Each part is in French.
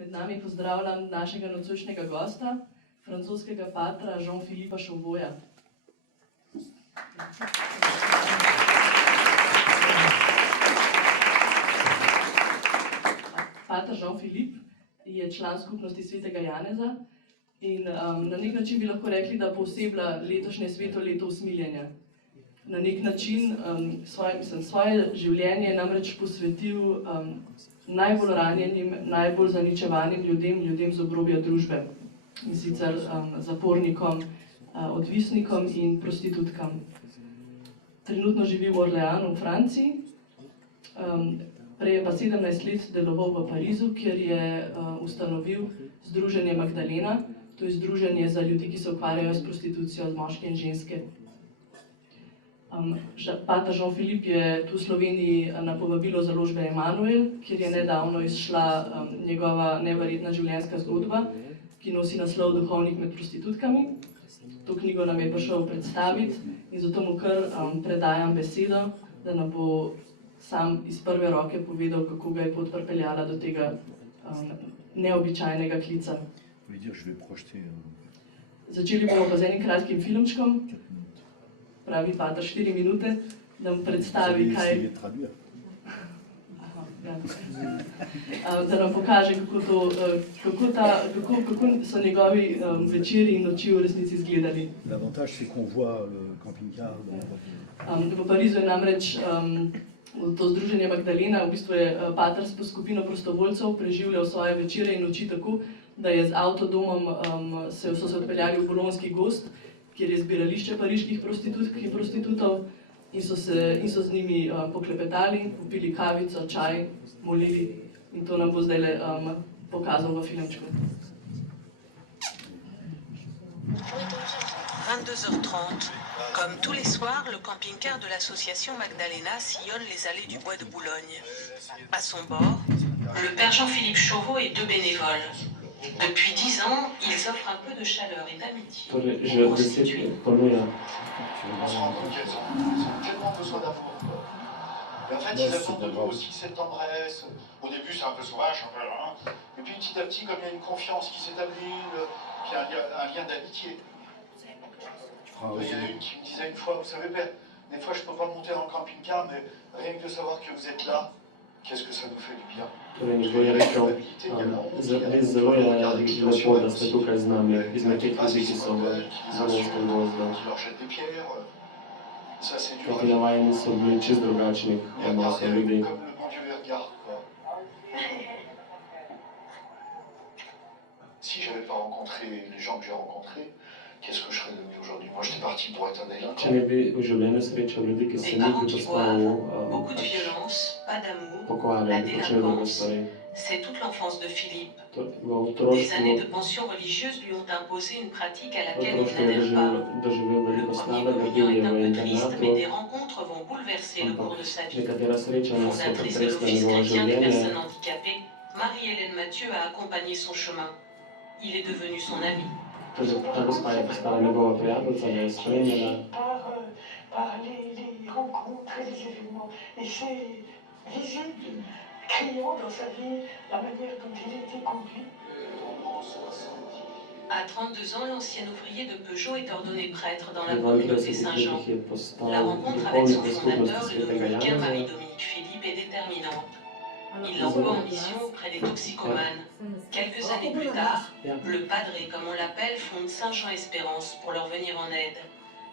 Med nami pozdravljam našega nocojšnjega gosta, francoskega patra Jean-Philippe Chauvoja. Pater Jean-Philippe je član skupnosti Svetega Janeza in na nek način bi lahko rekli, da pooseblja letošnje sveto leto usmiljenja. Na nek način svoje življenje namreč posvetil najbolj ranjenim, najbolj zaničevanim ljudem z obrobja družbe, in sicer zapornikom, odvisnikom in prostitutkam. Trenutno živi v Orleanu v Franciji, prej je pa 17 let deloval v Parizu, kjer je ustanovil Združenje Magdalena, to je združenje za ljudi, ki se ukvarjajo s prostitucijo, z moške in ženske. Pater Jean-Philippe je tu v Sloveniji na povabilo založbe Emanuel, kjer je nedavno izšla njegova neverjetna življenjska zgodba, ki nosi naslov Duhovnik med prostitutkami. To knjigo nam je prišel predstaviti in zato mu kar predajam besedo, da nam bo sam iz prve roke povedal, kako ga je pot pripeljala do tega neobičajnega klica. Začeli bomo pa z enim kratkim filmčkom, pravi pater 4 minute, da nam predstavi, kaj... Da nam pokaže, kako so njegovi večeri in noči v resnici izgledali. V Parizu je namreč to združenje Magdalena, v bistvu je pater s skupino prostovoljcev preživljal svoje večere in noči tako, da je z avtodomom so se odpeljali v Bolonski gozd, kjer je zbirališče pariških prostitutk in prostitutov, in so z njimi poklepetali, popili kavico, čaj, molili, in to nam bo zdaj pokazal v filmčku. 22h30. Comme tous les soirs, le camping-car de l'association Magdalena sillonne les allées du bois de Boulogne. À son bord, le père Jean-Philippe Chauveau et 2 bénévoles. Depuis 10 ans, ils offrent un peu de chaleur et d'amitié aux prostituées. On se rend compte qu'elles ont tellement besoin d'amour. Et en fait, ils attendent de nous aussi cette tendresse. Au début, c'est un peu sauvage, un peu là. Et puis petit à petit, comme il y a une confiance qui s'établit, puis un lien d'amitié. Il y en a une qui me disait une fois, vous savez, père, des fois je ne peux pas monter dans le camping-car, mais rien que de savoir que vous êtes là, qu'est-ce que ça nous fait du bien. Nekdo je rekel, res zelo je lepo, da ste tukaj z nami, izmed teh ljudi, ki so v Bolonskem gozdu. Kajti navajeni so bili čisto drugačnih odnosov ljudi. Si j'avais pas rencontré les gens que j'ai rencontrés, qu'est-ce que je serais devenu aujourd'hui? Moi, j'étais parti pour être un délinquant. Če ne bi v življenju srečal ljudi, ki se nikdy postal pokvarjen, počeli druge stvari. C'est toute l'enfance de Philippe. V Des années de otroštvu pension religieuse lui ont imposé une pratique à v laquelle il otroštvu je n'adhère pas. doživel Le veliko premier snage, communion bil est je un v peu triste, mais des internatu, rencontres vont bouleverser le cours de sa vie. nekatera srečanja so Fondatrice de potresla l'Office njegovo chrétien des življenje. personnes handicapées, Marie-Hélène Mathieu a accompagné son chemin. Il est devenu son ami. Ta gospa je postala njegova prijateljica, ga je spremljala. Par les rencontres et les événements. Et c'est visible, criant dans sa vie, la manière dont il a été conduit. À 32 ans, l'ancien ouvrier de Peugeot est ordonné prêtre dans la communauté Saint-Jean. La rencontre avec son fondateur, le dominicain Marie-Dominique Philippe, est déterminante. Il l'envoie en mission auprès des toxicomanes. Quelques années plus tard, le padré, comme on l'appelle, fonde Saint-Jean-Espérance pour leur venir en aide.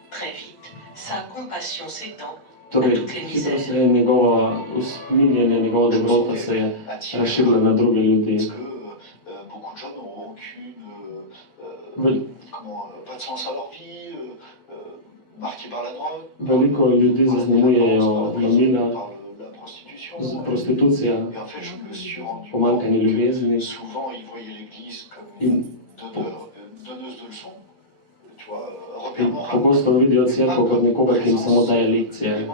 Très vite, sa compassion s'étend à Torej, toutes les hitro misères. se je njegova usmiljenje, njegova dobrota se je razširila na druge ljudi. Parce que beaucoup de gens n'ont pas de sens à leur vie, marqués par la drogue. Veliko ljudi zaznamujejo mamila, Par la prostitution. prostitucija, Et en fait, je me suis rendu pomanjkanje compte ljubezni. que souvent, ils voyaient l'Église comme In une donneuse de leçons. Tu vois, repère moral. pogosto vidijo cerkev kot nekoga, ki jim samo daje lekcije.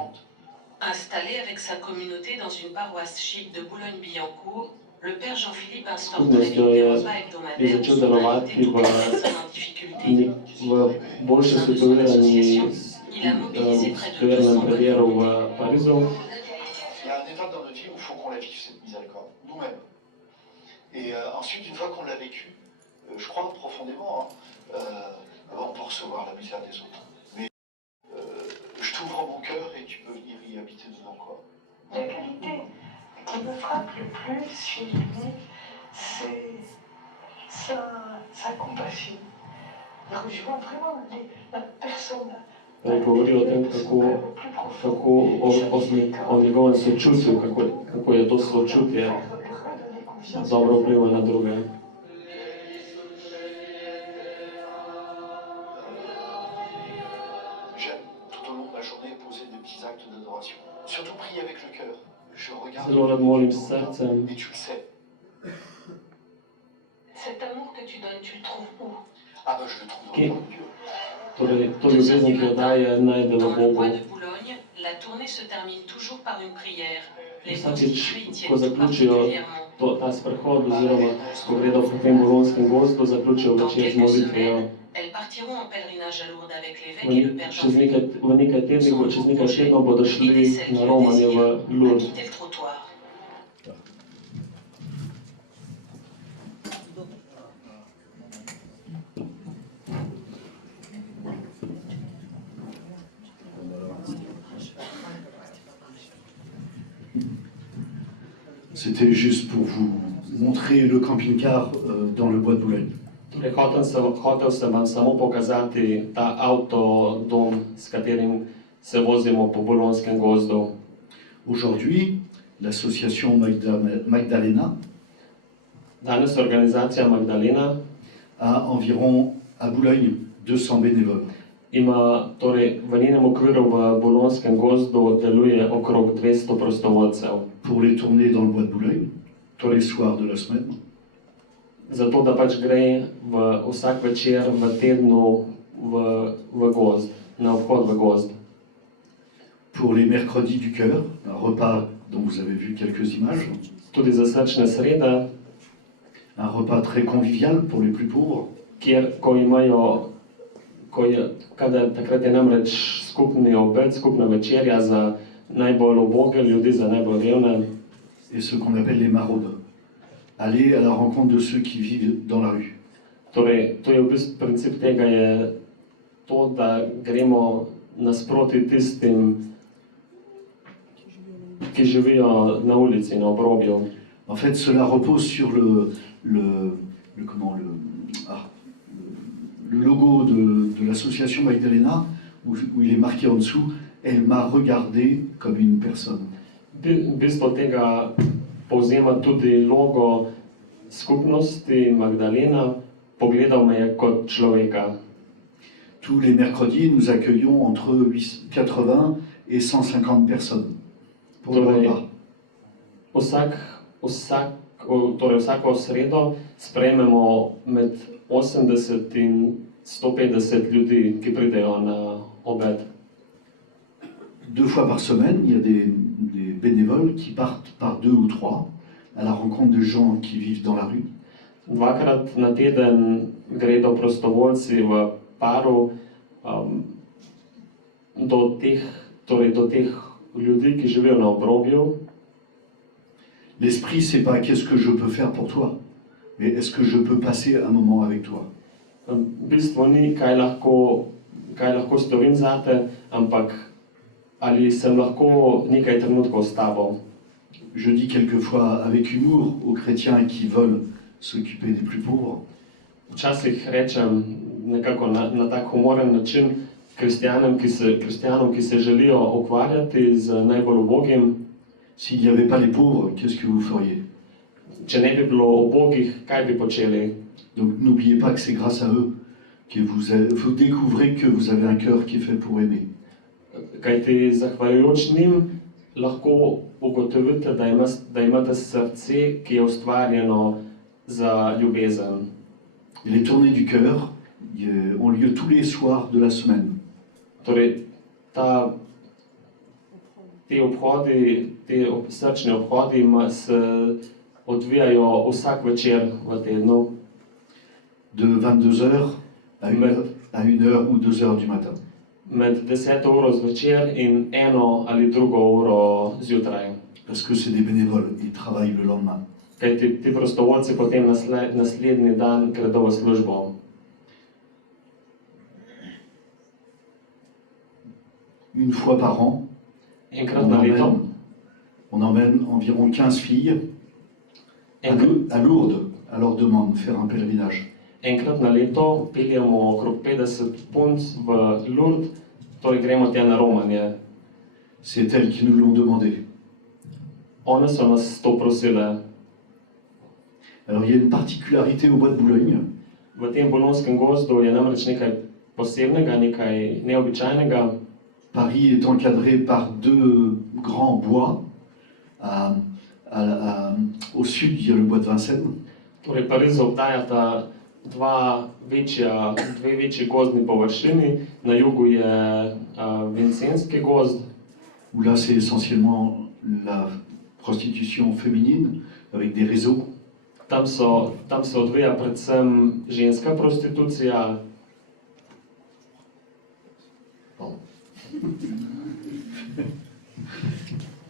Installé avec sa communauté dans une paroisse chic de Boulogne-Billancourt, le père Jean-Philippe instaure très vite des repas hebdomadaires où sont invitées toutes les personnes en difficulté. V boljše situirani Il a mobilisé près de situiranem 200 preveru v bénévoles. Parizu. Il y a une étape dans notre vie où il faut qu'on la vive, cette miséricorde, nous-mêmes. Et en ensuite, une fois qu'on l'a vécu, je crois profondément, on peut recevoir la misère des autres. Mais je t'ouvre mon cœur et tu peux venir y habiter dedans, quoi. La qualité qui me frappe le plus chez lui, c'est sa compassion. Je vois vraiment la personne. Govori o tem, o njegovem sočutju, kako je to sočutje dobro vpliva na druge. J'aime tout au long de la journée poser des petits actes d'adoration. Surtout prier avec le cœur. Je regarde Zelo rad molim s srcem. et tu le sais. Cet amour que tu donnes, tu le trouves où? Ah ben je le trouve dans Qui? mon Dieu. Torej, to ljubezen, ki jo daje, najde v Dans le Bogu. bois de Boulogne, la tournée se termine toujours par une prière. Les Vsakič, prostituées y ko tiennent tout zaključijo particulièrement. ta sprehod, oziroma ko gredo po tem bolonskem gozdu, zaključijo Dans večer z quelques molitvijo. semaines, elles partiront en pèlerinage à Lourdes avec l'évêque et le père Čez Jean-Philippe. čez nekaj tednov bodo šli na romanje v À Lourdes. quitter le trottoir. C'était juste pour vous montrer le camping-car dans le bois de Boulogne. Torej, hotel sem vam samo pokazati ta avtodom, s katerim se vozimo po bolonskem gozdu. Aujourd'hui, l'association Magdalena Danes organizacija Magdalena a environ à Boulogne 200 bénévoles. ima, torej v njenem okviru v bolonskem gozdu deluje okrog 200 prostovoljcev. Pour les tournées dans le bois de Boulogne, tous les soirs de la semaine. Zato, da pač gre vsak večer v tednu v gozd, na obhod v gozd. Pour les mercredis du cœur, un repas dont vous avez vu quelques images. Tudi za srčne srede, Un repas très convivial pour les plus pauvres. kjer, takrat je namreč skupni obed, skupna večerja za najbolj uboge ljudi, za najbolj revne. Et ce qu'on appelle les maraudes. Aller à la rencontre de ceux qui vivent dans la rue. Torej, to je v bistvu princip tega, je to, da gremo nasproti tistim, ki živijo na ulici, na obrobju. En fait, cela repose sur le logo de l'association Magdalena, où il est marqué en dessous, elle m'a regardé comme une personne. Bistvo tega povzema tudi logo skupnosti Magdalena, pogledal me je kot človeka. Tous les mercredis, nous accueillons entre 80 et 150 personnes pour le repas. Vsako sredo sprejmemo med 80 in 150 ljudi, ki pridejo na obed. 2 fois par semaine, il y a des bénévoles qui partent par 2 ou 3 à la rencontre de gens qui vivent dans la rue. Dvakrat na teden gredo prostovoljci v paru do teh ljudi, ki živijo na obrobju. L'esprit, c'est pas qu'est-ce que je peux faire pour toi, mais est-ce que je peux passer un moment avec toi. Bistvo ni, kaj lahko storim zate, ampak ali sem lahko nekaj trenutkov s tabo. Je dis quelquefois avec humour aux chrétiens qui veulent s'occuper des plus pauvres. Včasih rečem nekako na tak humoren način kristjanom, ki se želijo ukvarjati z najbolj ubogim. S'il n'y avait pas les pauvres, qu'est-ce que vous feriez? Če ne bi bilo ubogih, kaj bi počeli? Donc n'oubliez pas que c'est grâce à eux que vous découvrez que vous avez un cœur qui est fait pour aimer. Kajti zahvaljujoč njim lahko ugotovite, da imate srce, ki je ustvarjeno za ljubezen. Et les tournées du cœur ont lieu tous les soirs de la semaine. Torej, te srčne obhodi se odvijajo vsak večer v tednu. De 22h à 1h ou 2h du matin. Med 10. uro zvečer in 1 ali 2 uro zjutraj. Parce que c'est des bénévoles, ils travaillent le lendemain. kajti ti prostovoljci potem naslednji dan gredo v službo. Une fois par an, Enkrat na leto, on emmène environ 15 filles enkrat, à Lourdes, à leur demande, faire un pèlerinage. enkrat na leto peljemo okrog 50 punc v Lourdes, torej gremo tja na romanje. C'est elles qui nous l'ont demandé. One so nas to prosile. Alors il y a une particularité au bois de Boulogne, V tem bolonskem gozdu je namreč nekaj posebnega, nekaj neobičajnega. Paris est encadré par deux grands bois. Au sud, il y a le bois de Vincennes. Torej, Pariz obdajata dve večji gozdni površini, na jugu je Vincenski gozd. Où là, c'est essentiellement la prostitution féminine, avec des réseaux. Tam se odvija predvsem ženska prostitucija.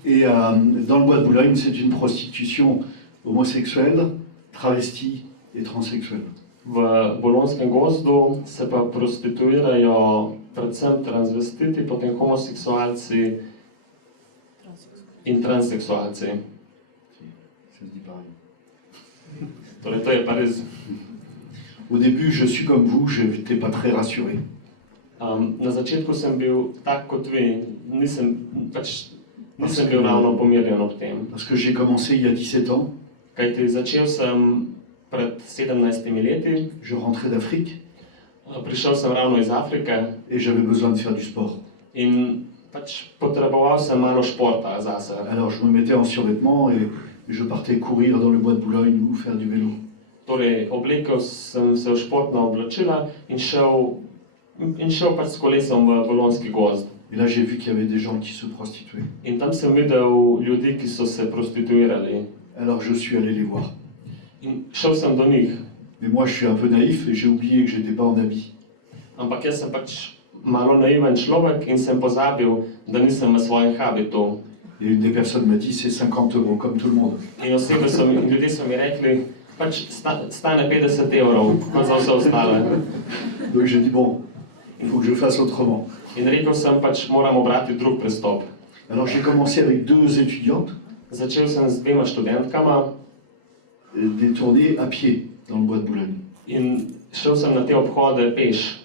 Et dans le bois de Boulogne, c'est une prostitution homosexuelle, travestie et transsexuelle. V bolonskem gozdu se pa prostituirajo predvsem transvestiti, potem homoseksualci in transseksualci. Ça se dit pareil. Torej, to je Pariz. Au début, je suis comme vous, je n'étais pas très rassuré. Na začetku sem bil tak kot vi, nisem bil ravno pomirjen ob tem. Parce que j'ai commencé il y a 17 ans, Kajti začel sem pred 17 leti, je rentrais d'Afrique prišel sem ravno iz Afrike et j'avais besoin de faire du sport. in potreboval sem malo športa zase. Alors je me mettais en survêtement et je partais courir dans le bois de Boulogne ou faire du vélo. Torej, oblekel sem se v športna oblačila in šel s kolesom v bolonski gozd. Et là j'ai vu qu'il y avait des gens qui se prostituaient. In tam sem videl ljudi, ki so se prostituirali. Alors je suis allé les voir. In šel sem do njih. Mais moi je suis un peu naïf et j'ai oublié que j'étais pas en habit. Ampak jaz sem malo naiven človek in sem pozabil, da nisem v svojem habitu. Et une des personnes m'a dit c'est 50 € comme tout le monde. In ljudje so mi rekli, stane 50 €, kot za vse ostale. Donc j'ai dit bon, il faut que je fasse autrement. In rekel sem, moram obrati drug pristop. Alors j'ai commencé avec deux étudiantes, Začel sem z dvema študentkama des tournées à pied dans le bois de Boulogne. in šel sem na te obhode peš.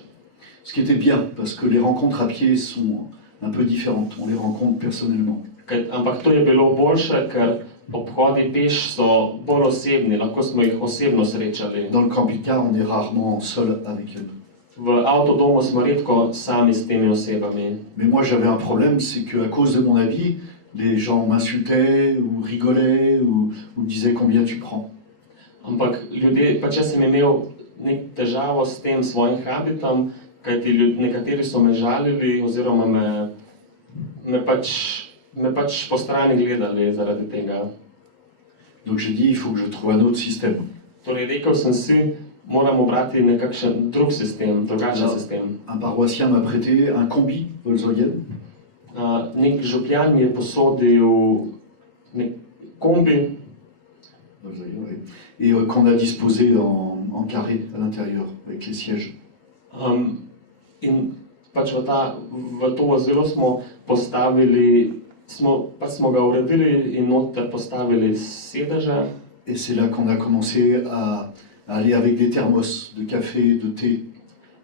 Ce qui était bien, parce que les rencontres à pied sont un peu différentes, on les rencontre personnellement. Ampak to je bilo boljše, ker obhodi peš so bolj osebni, lahko smo jih osebno srečali. Dans le camping-car, on est rarement seul avec elles. V avtodomu smo redko sami s temi osebami. Mais moi j'avais un problème, c'est qu'à cause de mon habit, les gens m'insultaient ou rigolaient ou me disaient combien tu prends. Ampak ljudje, jaz sem imel nek težavo s tem svojim habitom, kajti nekateri so me žalili oziroma me po strani gledali zaradi tega. Donc j'ai dit il faut que je trouve un autre système. Torej rekel sem si, moram obrati nekakšen drug sistem, drugačen sistem. Un paroissien m'a prêté un combi Volkswagen. Nek župljan mi je posodil nek kombi, Et qu'on a disposé en carré à l'intérieur, avec les sièges. in v to vozilo smo postavili, smo ga uredili in noter postavili sedeže. Et c'est là qu'on a commencé à aller avec des thermos de café, de thé.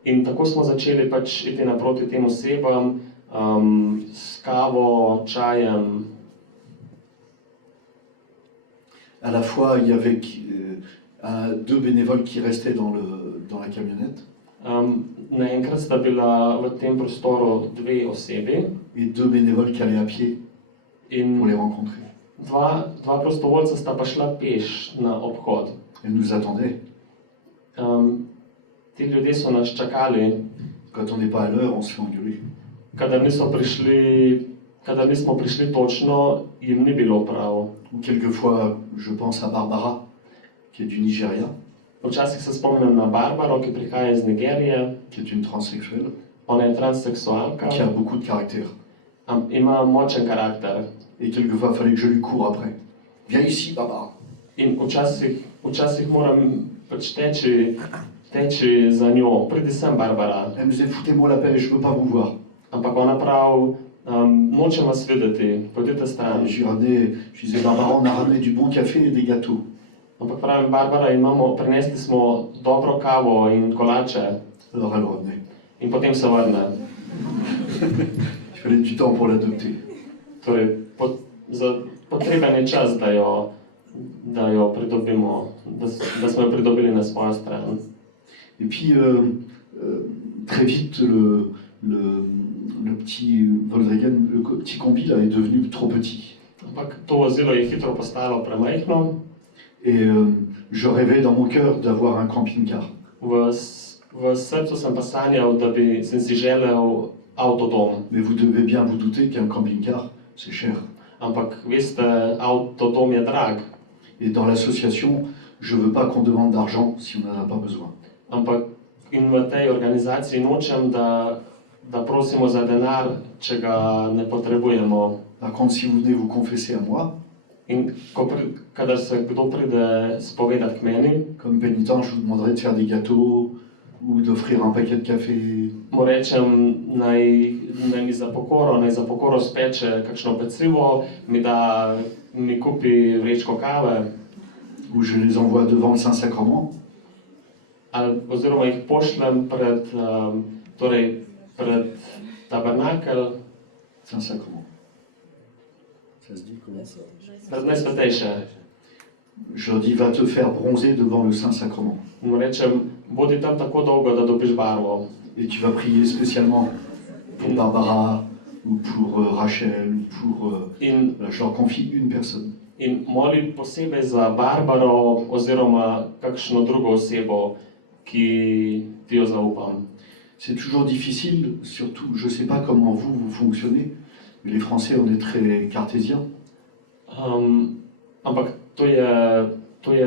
In tako smo začeli iti naproti tem osebam s kavo, čajem. À la fois, il y avait deux bénévoles qui restaient dans la camionnette. Naenkrat sta bila v tem prostoru dve osebi Et deux bénévoles qui allaient à pied pour in les rencontrer. dva prostovoljca sta pa šla peš na obhod. Elles nous attendaient. Ti ljudje so nas čakali, Quand on n'est pas à l'heure, on se fait engueuler. kadar nismo prišli točno, jim ni bilo prav. Ou quelquefois, je pense à Barbara, qui est du Nigeria, Včasih se spomnim na Barbaro, ki prihaja iz Nigerije. qui est une transsexuelle, Ona je transseksualka, qui a beaucoup de caractère. ima močen karakter. Et quelquefois, il fallait que je lui cours après. Viens ici, Barbara. In včasih moram pač teči za njo. Pridi sem, Barbara. Elle me disait, foutez-moi la paix, je ne veux pas vous voir. Ampak ona pravi, nočem vas videti, pojdite stran. Je disais, Barbara, on a ramené du bon café et des gâteaux. Ampak pravim, Barbara, prinesli smo dobro kavo in kolače. Alors elle revenait. In potem se vrne. Il fallait du temps pour l'adopter. Torej, potreben je čas, da jo pridobimo, da smo jo pridobili na svojo stran. Et puis, très vite, le petit Volkswagen, le petit combi là, est devenu trop petit. Ampak to vozilo je hitro postalo premajhno. Et je rêvais dans mon cœur d'avoir un camping-car. V srcu sem pa sanjal, da sem si želel avtodom. Mais vous devez bien vous douter qu'un camping-car, c'est cher. Ampak veste, avtodom je drag. Et dans l'association, je ne veux pas qu'on demande d'argent si on n'en a pas besoin. Ampak in v tej organizaciji nočem, da prosimo za denar, če ga ne potrebujemo. Par contre, si vous venez vous confesser à moi, In kadar se kdo pride spovedati k meni, comme pénitent, je vous demanderai de faire des gâteaux ou d'offrir un paquet de café. mu rečem, naj za pokoro speče kakšno pecivo, mi kupi vrečko kave. Ou je les envoie devant le Saint-Sacrement. Oziroma jih pošljem pred tabernakel. Saint-Sacrement. Ça se dit comment? Pred najsvetejše. Je leur dis, va te faire bronzer devant le Saint-Sacrement. Mu rečem, bodi tam tako dolgo, da dobiš barvo. Et tu vas prier spécialement pour Barbara ou pour Rachel ou pour... Voilà, je leur confie une personne. In moli posebej za Barbaro oziroma kakšno drugo osebo, ki ti jo zaupam. C'est toujours difficile, surtout, je ne sais pas comment vous fonctionnez, mais les Français, on est très cartésiens. Ampak to je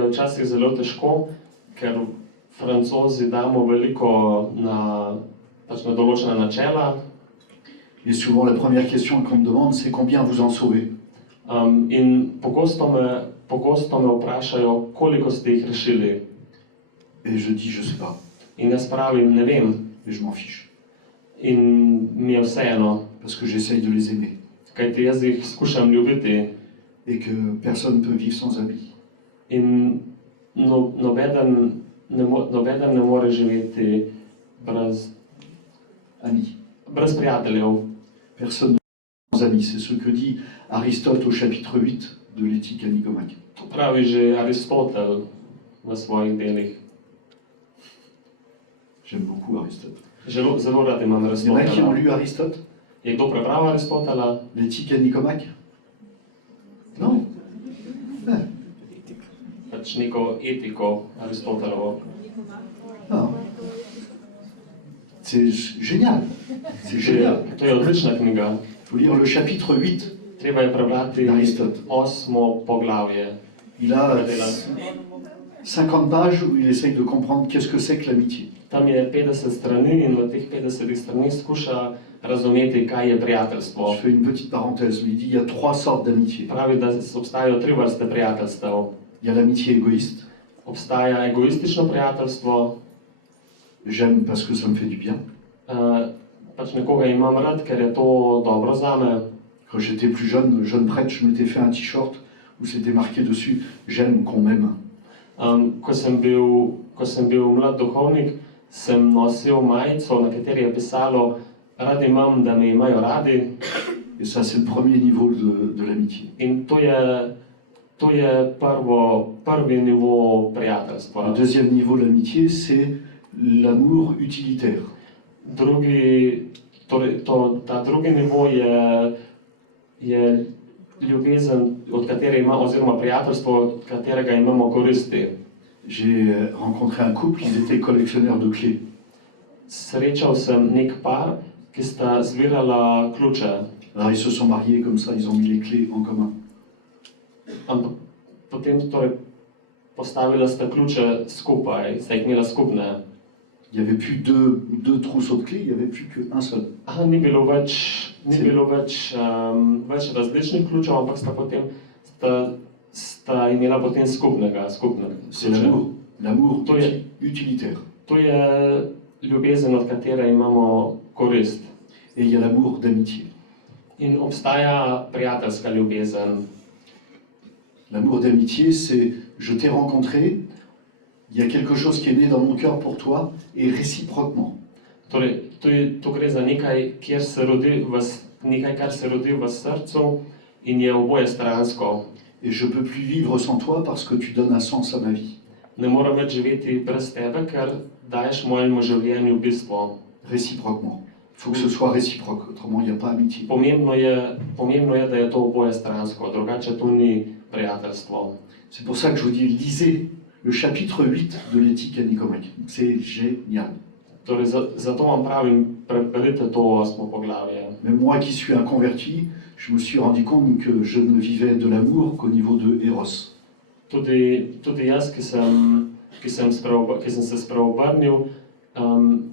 včasih zelo težko, ker Francozi damo veliko na določena načela. Et souvent, la première question qu'on me demande, c'est combien vous en sauvez? In pogosto me vprašajo, koliko ste jih rešili. Et je dis, je sais pas. In jaz pravim, ne vem. Et je m'en fiche. In mi je vseeno. Parce que j'essaye de les aimer. Kajti jaz jih skušam ljubiti. Et que personne ne peut vivre sans amis. In nobeden ne more živeti brez prijateljev. Personne ne peut vivre sans amis. C'est ce que dit Aristote au chapitre 8 de l'éthique à Nicomaque. To pravi že Aristotel v svojih delih. J'aime beaucoup Aristote. Zelo rad imam Il y en a qui ont Aristotela. lu Aristote? Je kdo prebral Aristotela? L'éthique à Nicomaque? Non? Pač neko etiko Aristotelovo. Non. C'est génial. C'est génial. To je odlična knjiga. Il faut lire le chapitre 8 Treba je prebrati d'Aristote. 8. poglavje. Il a 50 pages où il essaye de comprendre qu'est-ce que c'est que l'amitié. Tam je 50 strani in v teh 50 stranih skuša razumeti, kaj je prijateljstvo. Je fais une petite parenthèse. Il dit il y a 3 sortes d'amitié. Pravi, da obstajajo 3 vrste prijateljstev. Il y a l'amitié égoïste. Obstaja egoistično prijateljstvo. J'aime parce que ça me fait du bien. Pač nekoga imam rad, ker je to dobro zame. Quand j'étais plus jeune prêtre, je m'étais fait un t-shirt où c'était marqué dessus « J'aime qu'on m'aime ». Ko sem bil mlad duhovnik, sem nosil majico, na kateri je pisalo rad imam, da me imajo radi. Et ça, c'est le premier niveau de l'amitié. In to je prvi nivo prijateljstva. Le deuxième niveau de l'amitié, c'est l'amour utilitaire. Ta drugi nivo je ljubezen, od katere ima, oziroma prijateljstvo, od katerega imamo koristi. J'ai rencontré un couple, ils étaient collectionneurs de clés. Srečal sem nek par, ki sta zbirala ključe. Alors ils se sont mariés comme ça, ils ont mis les clés en commun. Ampak potem postavila sta ključe skupaj, sta jih imela skupne. Il n'y avait plus deux trousseaux de clés, il n'y avait plus qu'un seul. Ni bilo več različnih ključev, ampak sta sta imela potem skupnega. C'est l'amour To je, utilitaire. to je ljubezen, od katere imamo korist. Et il y a l'amour d'amitié. In obstaja prijateljska ljubezen. L'amour d'amitié, c'est je t'ai rencontré, il y a quelque chose qui est né dans mon cœur pour toi, et réciproquement. Torej, to gre za nekaj, nekaj, kar se rodi v srcu in je oboje stransko. Et je ne peux plus vivre sans toi parce que tu donnes un sens à ma vie. Ne morem več živeti brez tebe, ker daješ mojemu življenju bistvo. Réciproquement. Il faut que ce soit réciproque, autrement il n'y a pas amitié. Pomembno je, da je to oboje stransko, drugače to ni prijateljstvo. C'est pour ça que je vous dis, lisez le chapitre 8 de l'éthique anicomèque. C'est génial. Torej, zato vam pravim, preberite to 8. poglavje. Même moi qui suis un converti, je me suis rendu compte que je ne vivais de l'amour qu'au niveau de Eros. Tudi jaz, ki sem se spreobrnil,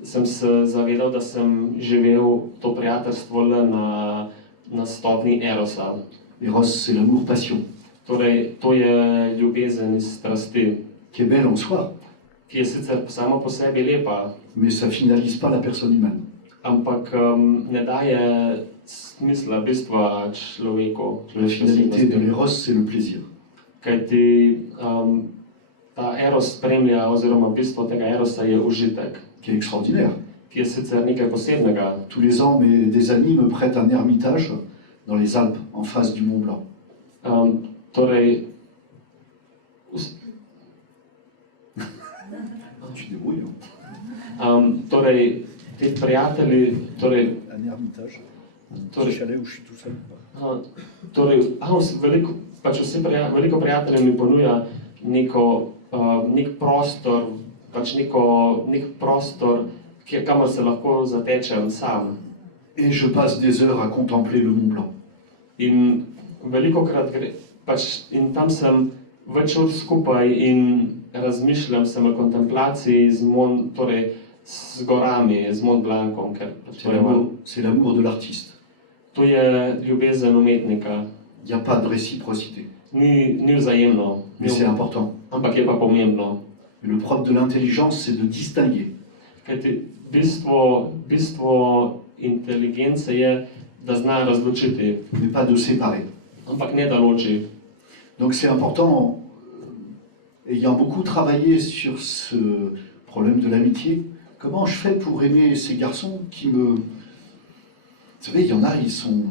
sem se zavedal, da sem živel to prijateljstvo le na stopni Erosa. Eros, c'est l'amour-passion, Torej, to je ljubezen iz strasti, qui est belle en soi, ki je sicer sama po sebi lepa, mais ça finalise pas la personne humaine. ampak ne daje smisla, bistva človeku. La finalité de l'Eros, c'est le plaisir. Kajti ta Eros spremlja, oziroma bistvo tega Erosa je užitek, Qui est extraordinaire. ki je sicer nekaj posebnega. Tous les ans, des amis me prêtent un ermitage dans les Alpes, en face du Mont Blanc. Torej, Tu débrouilles, torej, ti prijatelji, torej, un ermitage, Toi, chalet où je suis tout seul. Veliko prijateljev mi ponuja nek prostor, nek prostor, kamor se lahko zatečem sam. Et je passe des heures à contempler le Mont Blanc. In velikokrat in tam sem več ur skupaj in razmišljam, sem v kontemplaciji z gorami, z Mont Blancom. C'est l'amour de l'artiste. To je ljubezen umetnika. Il n'y a pas de réciprocité. Ni vzajemno, Mais c'est important. ampak je pa pomembno. Et le propre de l'intelligence, c'est de distinguer. Kajti bistvo inteligence je, da zna razločiti, Mais pas de séparer. ampak ne da loči. Donc c'est important, ayant beaucoup travaillé sur ce problème de l'amitié, comment je fais pour aimer ces garçons qui me... Vous savez, il y en a, ils sont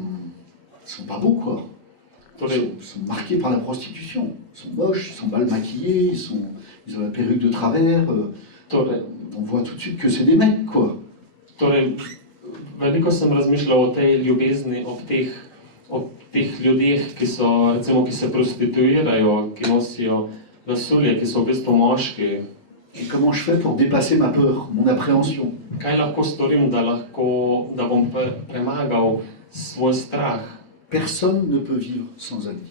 pas beaux, quoi. Torej, Ils sont marqués par la prostitution. Ils sont moches, ils sont mal maquillés, ils ont la perruque de travers. torej, On voit tout de suite que c'est des mecs, quoi. torej, veliko sem razmišljal o tej ljubezni, o teh ljudeh, ki se prostituirajo, ki nosijo lasulje, ki so v bistvu moški. Et comment je fais pour dépasser ma peur, mon appréhension? Kaj lahko storim, da bom premagal svoj strah? Personne ne peut vivre sans amis.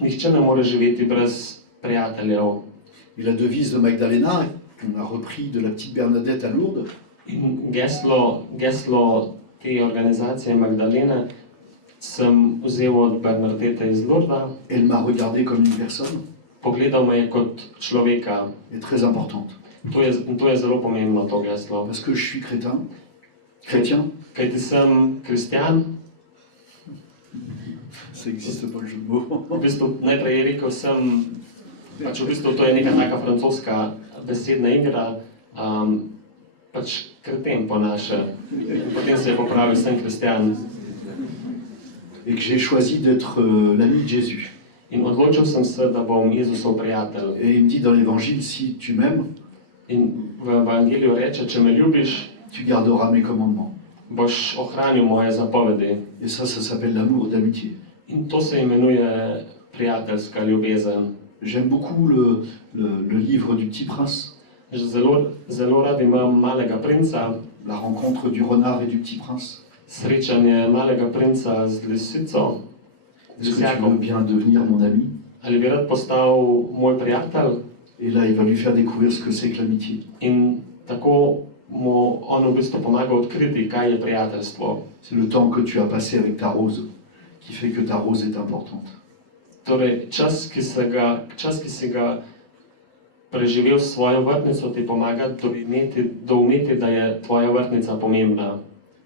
Nihče ne more živeti brez prijateljev. Et la devise de Magdalena, qu'on a repris de la petite Bernadette à Lourdes, In geslo te organizacije Magdalene sem vzel od Bernadette iz Lourda. elle m'a regardé comme une personne, Pogledal me je kot človeka. est très importante. To je zelo pomembno, to geslo. Parce que je suis chrétien, Kajti sem kristjan, ça n'existe pas le jeu de mots. v bistvu najprej je rekel sem, v bistvu to je neka taka francoska besedna igra, kreten po naše. Potem se je popravil, sem kristjan. Et que j'ai choisi d'être l'ami de Jésus. In odločil sem se, da bom Jezusov prijatelj. Et il me dit dans l'évangile, si tu m'aimes, In v evangeliju reče, če me ljubiš, tu garderas mes commandements. boš ohranil moje zapovedi. Et ça s'appelle l'amour d'amitié. In to se imenuje prijateljska ljubezen. J'aime beaucoup le livre du Petit Prince, Zelo rad imam Malega princa, la rencontre du renard et du Petit Prince. srečanje Malega princa z lisico, z Est-ce que tu veux lisiakom. bien devenir mon ami? Ali bi rad postal moj prijatelj? Et là, il va lui faire découvrir ce que c'est que l'amitié. In tako mu on v bistvu pomaga odkriti, kaj je prijateljstvo. C'est le temps que tu as passé avec ta rose qui fait que ta rose est importante. Torej, čas, ki si ga preživel s svojo vrtnico, ti pomaga doumeti, da je tvoja vrtnica pomembna.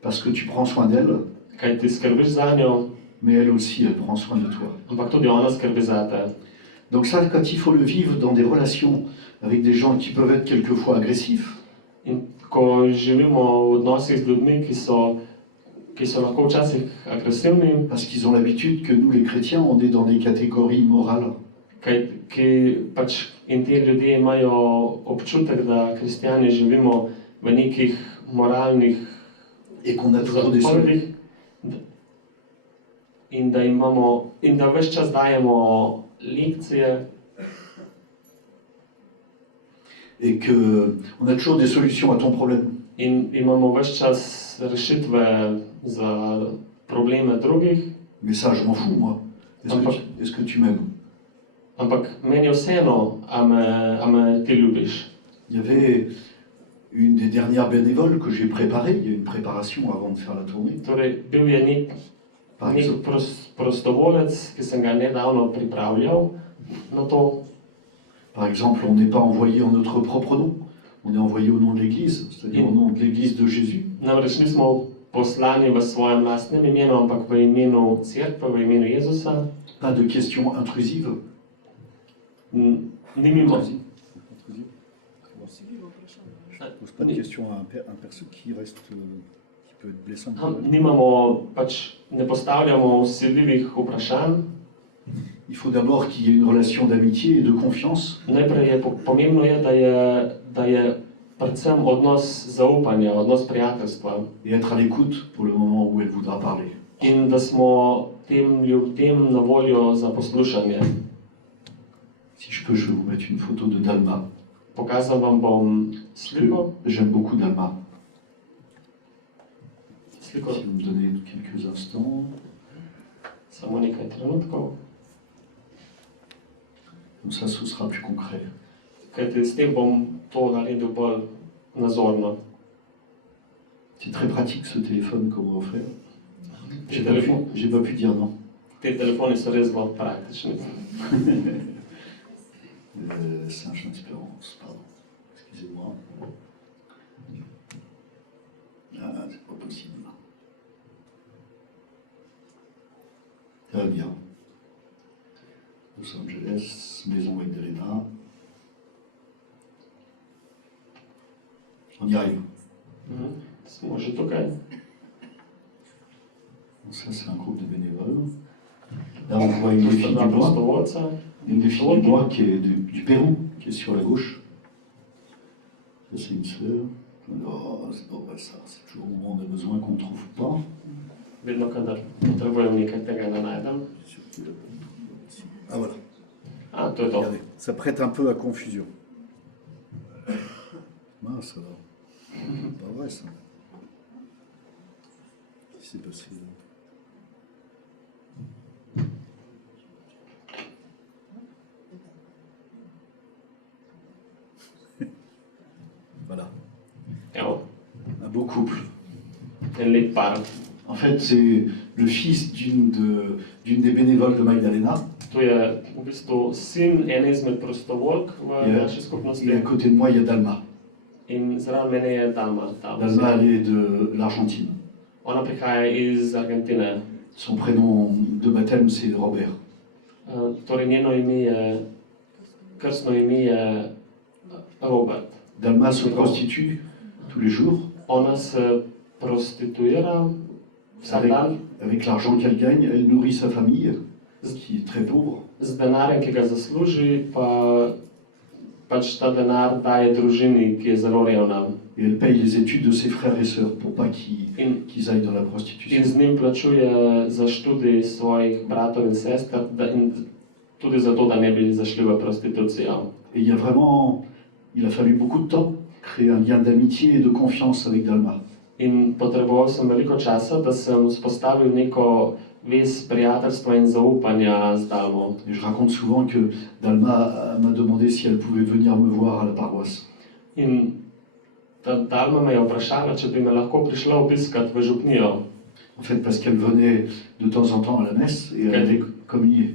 Parce que tu prends soin d'elle, Kaj ti skrbiš za njo, mais elle aussi, elle prend soin de toi. ampak tudi ona skrbi za te. Donc ça, quand il faut le vivre dans des relations avec des gens qui peuvent être quelquefois agressifs, In ko živimo v odnosih z ljudmi, ki so lahko včasih agresivni, parce qu'ils ont l'habitude que nous, les chrétiens, on est dans des catégories morales. in ti ljudje imajo občutek, da kristjani živimo v nekih moralnih Et qu'on a toujours des zaporedih in da ves čas dajemo lekcije et qu'on a toujours des solutions à ton problème. in imamo ves čas rešitve za probleme drugih, Mais ça, je m'en fous, moi. Est-ce que tu m'aimes? ampak meni je vseeno, a me ti ljubiš. Il y avait une des dernières bénévoles que j'ai préparées. Il y a une préparation avant de faire la tournée. Torej, bil je Par nek exemple, prostovolec, ki sem ga nedavno pripravljal na to. Par exemple, on n'est pas envoyé en notre propre nom. On est envoyé au nom de l'Église, c'est-à-dire au nom de l'Église de Jésus. Namreč nismo poslani v svojem lastnem imenu, ampak v imenu Cerkve, v imenu Jezusa. Pas de questions intrusives. Ni mimo. Je pose pas de questions à un perso qui reste, qui peut être blessant. Nimamo, ne postavljamo vsiljivih vprašanj. Il faut d'abord qu'il y ait une relation d'amitié et de confiance. Najprej je pomembno da je predvsem odnos zaupanja, odnos prijateljstva. Et être à l'écoute pour le moment où elle voudra parler. In da smo tem ljudem na voljo za poslušanje. Si je peux, je vais vous mettre une photo de Dalma. Pokazal vam bom Parce que sliko. j'aime beaucoup Dalma. Sliko, Si vous me donnez quelques instants. samo nekaj trenutkov. Comme ça, ce sera plus concret. Kajti s tem bom to naredil bolj nazorno. C'est très pratique ce téléphone qu'on m'a offert. Te telefon- J'ai pas pu dire non. Te telefoni so res zelo praktični. Saint-Jean-Espérance, pardon. Excusez-moi. Ah, c'est pas possible. Très bien. Los Angeles, Maison Magdalena. On y arrive. Smo že tukaj. Ça, c'est un groupe de bénévoles. Là, on voit une Tu des sta filles dva du bois. prostovoljca. Une des filles du bois qui est du Pérou, qui est sur la gauche. Ça, c'est une sœur. Oh, c'est pas vrai ça. C'est toujours au moment où on a besoin qu'on ne trouve pas. Vedno, kadar potrebujem nekaj tega, ne najdem. Ah voilà. A, to je to. Regardez, ça prête un peu à confusion. Ah, ça va. C'est pas vrai ça. Qu'est-ce qui s'est passé là? Voilà. Evo, Un beau couple. en lep par. En fait, c'est le fils d'une des bénévoles de Magdalena. Tu je v bistvu sin ene izmed prostovoljk v Je. naši skupnosti. Et à côté de moi, il y a Dalma. In zraven mene je Dalma. Dalma, elle est de l'Argentine. Ona prihaja iz Argentine. Son prénom de baptême, c'est Robert. Torej njeno ime je, krstno ime je Robert. Dalma se prostitue tous les jours Ona se prostituira vsak dan avec l'argent qu'elle gagne. Elle nourrit sa famille, qui est très pauvre. z denarjem, ki ga zasluži, pa pač ta denar daje družini, ki je zelo revna. Et elle paye les études de ses frères et sœurs pour pas qu'ils aillent dans la In prostitution. z njim plačuje za študij svojih bratov in sester, in tudi zato, da ne bi zašli v prostitucijo. Et il a fallu beaucoup de temps créer un lien d'amitié et de confiance avec Dalma. In potreboval sem veliko časa, da sem vzpostavil neko vez prijateljstva in zaupanja z Dalmo. Et je raconte souvent que Dalma m'a demandé si elle pouvait venir me voir à la paroisse. In ta Dalma me je vprašala, če bi me lahko prišla obiskat v župnijo. En fait, parce qu'elle venait de temps en temps à la messe et elle allait communier.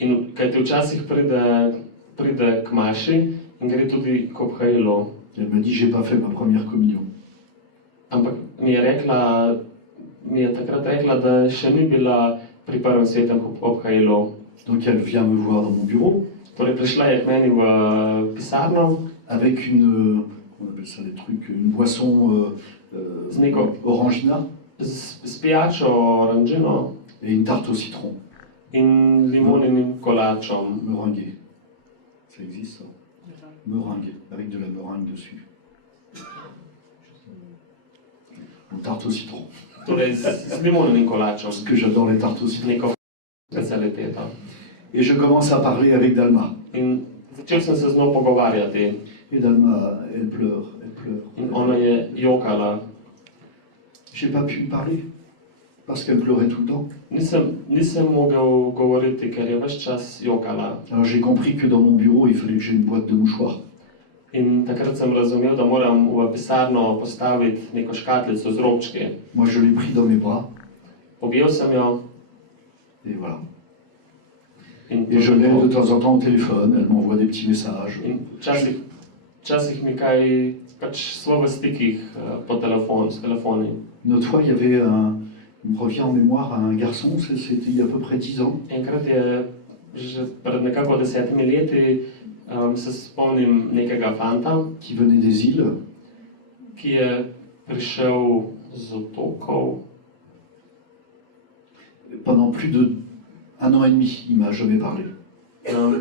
In kajti včasih pride k maši in gre tudi k obhajilu. Elle m'a dit, j'ai pas fait ma première communion. Ampak mi je takrat rekla, da še ni bila pri prvem svetem obhajilu. Donc elle vient me voir dans mon bureau. Torej prišla je k meni v pisarno avec une, on appelle ça des trucs, une boisson orangina s pijačo oranžino et une tarte au citron. In limoninim kolačom. Meringue. Ça existe ça? Meringue, avec de la meringue dessus. Une tarte au citron. Torej s limoninim kolačom. Parce que j'adore les tartes au citron. Neko specialiteta. Et je commence à parler avec Dalma. In začel sem se z njo pogovarjati. Et Dalma, elle pleure. In ona je jokala. J'ai pas pu parler parce qu'elle pleurait tout le temps. Nisem mogel govoriti, ker je ves čas jokala. Alors j'ai compris que dans mon bureau, il fallait que j'ai une boîte de mouchoirs. In takrat sem razumel, da moram v pisarno postaviti neko škatlico z robčki. Moi, je l'ai pris dans mes bras. Objel sem jo. Et voilà. Et je l'ai de temps en temps au téléphone, elle m'envoie des petits messages. Včasih mi kaj smo v stikih s telefoni. Une autre fois, il y avait il me revient en mémoire un garçon, c'était il y a à peu près 10 ans. Enkrat je že pred nekako 10 leti se spomnim nekega fanta, qui venait des îles. Ki je prišel z otokov. Pendant plus de 1 an et demi, il m'a jamais parlé.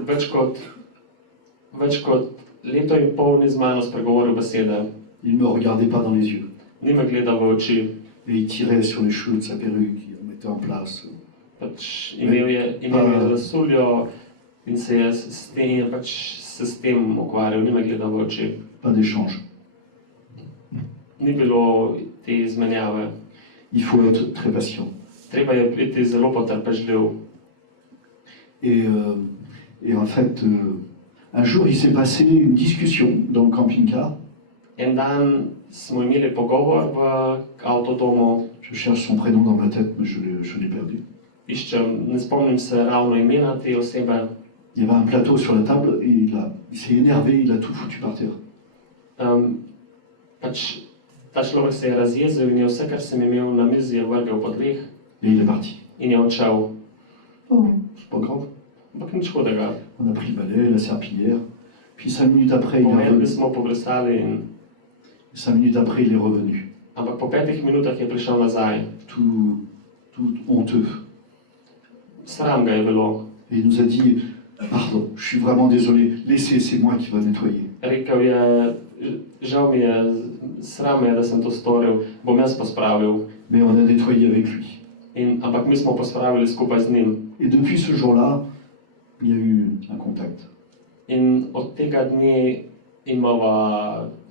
Več kot leto in pol ni z mano spregovoril besede. Il me regardait pas dans les yeux. Ni me gledal v oči. Et il tirait sur les cheveux de sa perruque, il le mettait en place. Imel je lasuljo in se je s tem ukvarjal, ni me gledal v oči. Pas d'échange. Ni bilo te izmenjave. Il faut être très patient. Treba je biti zelo potrpežljiv. Et en fait, un jour, il s'est passé une discussion dans le camping-car. En dan smo imeli pogovor v avtodomu. Je cherche son prénom dans ma tête, mais je l'ai perdu. Ne spomnim se ravno imena te osebe. Il y avait un plateau sur la table et il s'est énervé, il a tout foutu par terre. Ta človek se je razjezil in je vse, kar sem imel na mizi, je vrgel po tleh. Et il est parti. In je odšel. Oh, c'est pas grave. Ampak nič hudega. On a pris le balai, la serpillière. Puis 5 minutes après, il est Pomedli revenu. smo pobrisali in 5 minutes après, il est revenu. ampak po 5 minutah je prišel nazaj. Tout honteux. Sram ga je bilo. Et il nous a dit, pardon, je suis vraiment désolé, laissez, c'est moi qui va nettoyer. Rekel je, žal mi je, sram je, da sem to storil, bom jaz pospravil. Mais on a nettoyé avec lui. Ampak mi smo pospravili skupaj z njim. Et depuis ce jour-là, il y a eu un contact. In od tega dne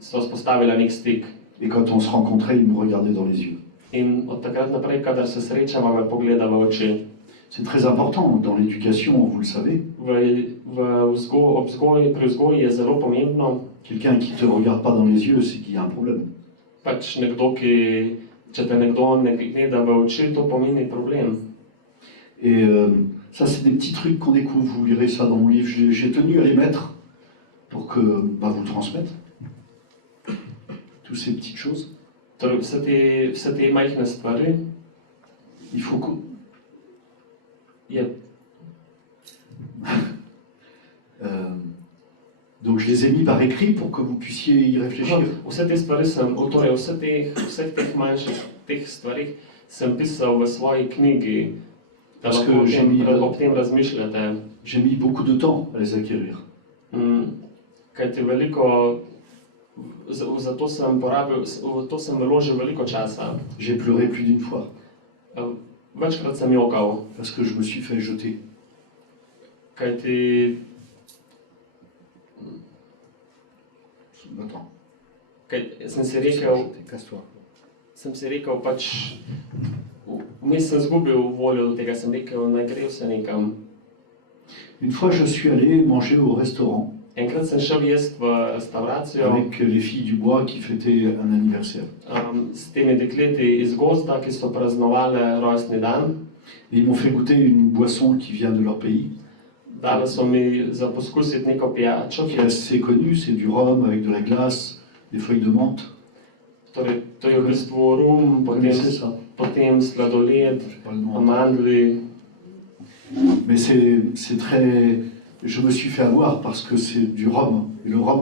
sva vzpostavila nek stik. Et quand on se rencontrait, il me regardait dans les yeux. In od takrat naprej, kadar se srečava, me pogleda v oči. C'est très important dans l'éducation, vous le savez. Pri vzgoji je zelo pomembno. Quelqu'un qui ne te regarde pas dans les yeux, c'est qu'il y a un problème. Pač nekdo, če te nekdo ne gleda v oči, to pomeni problem. Et ça, c'est des petits trucs qu'on découvre. Vous lirez ça dans mon livre. J'ai tenu à les mettre pour que vous le transmettre. Toutes ces petites choses. Torej, vse te majhne stvari Il faut que... Donc je les ai mis par écrit pour que vous puissiez y réfléchir. Vse te stvari torej vseh teh manjših stvarih sem pisal v svoji knjigi, da lahko ob tem razmišljate. J'ai mis beaucoup de temps à les acquérir. Kajti zato sem vložil veliko časa. J'ai pleuré plus d'une fois. Večkrat sem jokal. Parce que je me suis fait jeter. Kajti sem si rekel, pač vmes sem zgubil voljo do tega, sem rekel, naj gre vse nekam. Une fois, je suis allé manger au restaurant. Enkrat sem šel jesti v restauracijo. Avec les filles du bois qui fêtaient un anniversaire. S temi dekleti iz gozda, ki so praznovale rojstni dan. Et ils m'ont fait goûter une boisson qui vient de leur pays. Dali so mi za poskusiti neko pijačo, qui est assez connu, c'est du rhum avec de la glace, des feuilles de menthe. torej, to je v bistvu rum, Vous connaissez ça? potem sladoled, Je sais pas le nom. amandli. Mais c'est très... Je me suis fait avoir parce que c'est du rhum. Et le rhum,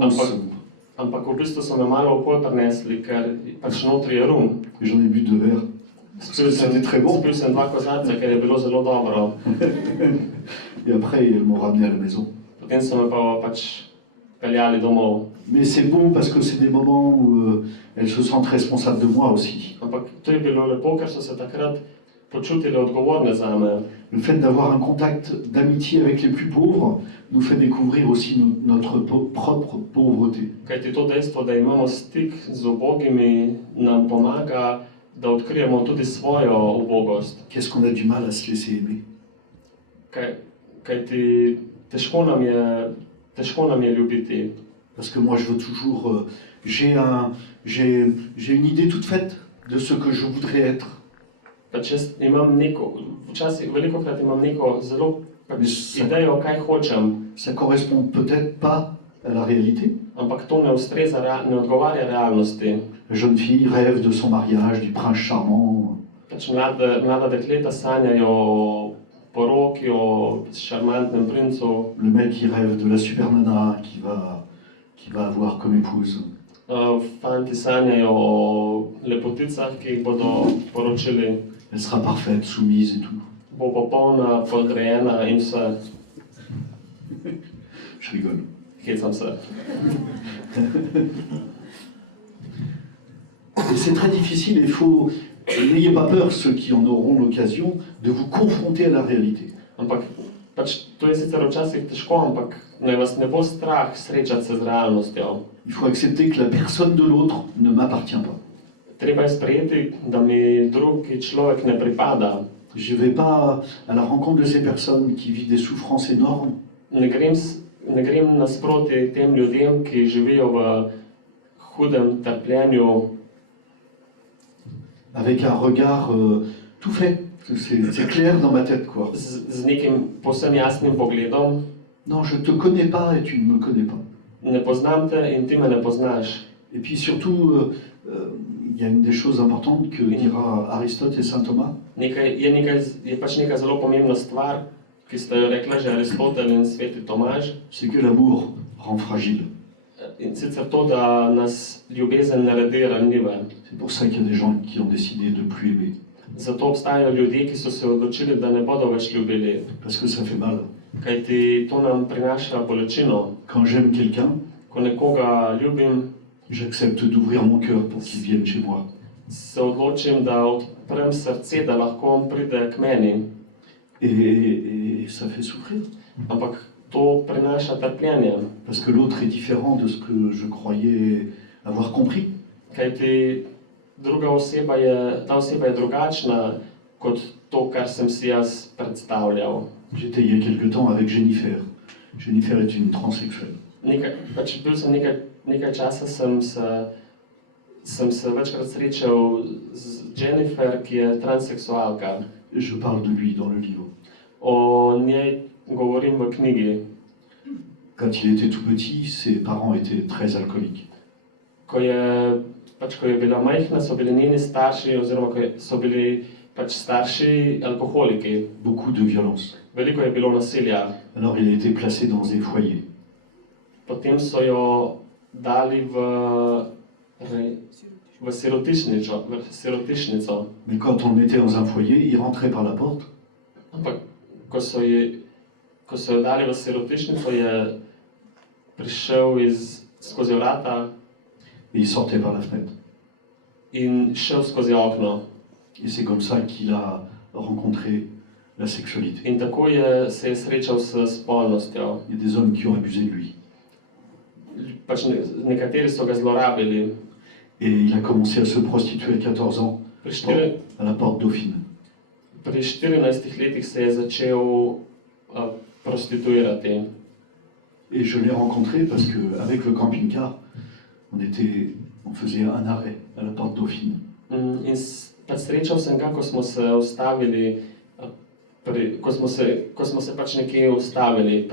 Ampak v bistvu so me malo okoli prinesli, ker pač notri je rum. j'en ai bu 2 verres. C'était très bon. Spil sem 2 kozarca, ker je bilo zelo dobro. Et après, ils m'ont ramené à la maison. Potem so me pa pač peljali domov. Mais c'est bon parce que c'est des moments où elles se sentent responsables de moi aussi. Ampak to je bilo lepo, ker so se takrat počutili odgovorne zame. Le fait d'avoir un contact d'amitié avec les plus pauvres nous fait découvrir aussi notre propre pauvreté. Kajti to dejstvo, da imamo stik z ubogimi, nam pomaga, da odkrijemo tudi svojo ubogost. Qu'est-ce qu'on a du mal à se laisser aimer? Kajti težko nam je ljubiti. Parce que moi, je veux toujours... j'ai une idée toute faite de ce que je voudrais être. Pač jaz imam velikokrat imam neko zelo idejo, kaj hočem, Ça correspond peut-être pas à la réalité. ampak to ne odgovarja realnosti. La jeune fille rêve de son mariage, du prince charmant. Pač mlada dekleta sanjajo o poroki, o šarmantnem princu. Le mec, il rêve de la super nana qui va avoir comme épouse. Fanti sanjajo o lepoticah, ki jih bodo poročili. Elle sera parfaite, soumise et tout. Bo popolna, podrejena in vse. Je rigole. Hecam se. Et c'est très difficile, il faut... N'ayez pas peur, ceux qui en auront l'occasion, de vous confronter à la réalité. Ampak pač to je sicer včasih težko, ampak naj vas ne bo strah srečati se z realnostjo. Il faut accepter que la personne de l'autre ne m'appartient pas. Treba je sprejeti, da mi drugi človek ne pripada. Je ne vais pas à la rencontre de ces personnes qui vivent des souffrances énormes. Ne grem nasproti tem ljudem, ki živijo v hudem trpljenju. Avec un regard tout fait. C'est clair dans ma tête, quoi. Z nekim povsem jasnim pogledom. Non, je ne te connais pas et tu ne me connais pas. Ne poznam te in ti me ne poznaš. Et puis surtout, il y a une des choses importantes que dira Aristote et saint Thomas. Je pač neka zelo pomembna stvar, ki sta jo rekla že Aristotel in sveti Tomaž. C'est que l'amour rend fragile. In sicer to, da nas ljubezen naredi ranljive. C'est pour ça qu'il y a des gens qui ont décidé de plus aimer. Zato obstajajo ljudje, ki so se odločili, da ne bodo več ljubili. Parce que ça fait mal. Kajti to nam prinaša bolečino. Quand j'aime quelqu'un, Ko nekoga ljubim, j'accepte d'ouvrir mon cœur pour qu'il vienne chez moi. se odločim, da odprem srce, da lahko on pride k meni. Et ça fait souffrir. Ampak to prinaša trpljenje. Parce que l'autre est différent de ce que je croyais avoir compris. Kajti ta oseba je drugačna kot to, kar sem si jaz predstavljal. J'étais il y a quelque temps avec Jennifer. Jennifer est une transsexuelle. Bil sem nekaj časa sem se večkrat srečal z Jennifer, ki je transseksualka. Je parle de lui dans le livre. O njej govorim v knjigi. Quand il était tout petit, ses parents étaient très alcooliques. Ko je bila majhna, so bili njeni starši, oziroma so bili pač starši alkoholiki. Beaucoup de violence. Veliko je bilo nasilja. Alors il a été placé dans des foyers. Potem so jo dali v sirotišnico. Mais quand on le mettait dans un foyer, il rentrait par la porte. Ampak ko so jo dali v sirotišnico, je prišel skozi vrata Et il sortait par la fenêtre. in šel skozi okno. Et c'est comme ça qu'il a rencontré la sexualité. In tako se je srečal s spolnostjo. Il y a des hommes qui ont abusé de lui. Pač nekateri so ga zlorabili. Et il a commencé à se prostituer à 14 ans à la porte Dauphine. Pri 14 letih se je začel prostituirati. Et je l'ai rencontré parce qu'avec le camping-car, on faisait un arrêt à la porte Dauphine. In pač srečal sem ga, ko smo se ustavili ko smo se pač nekje ustavili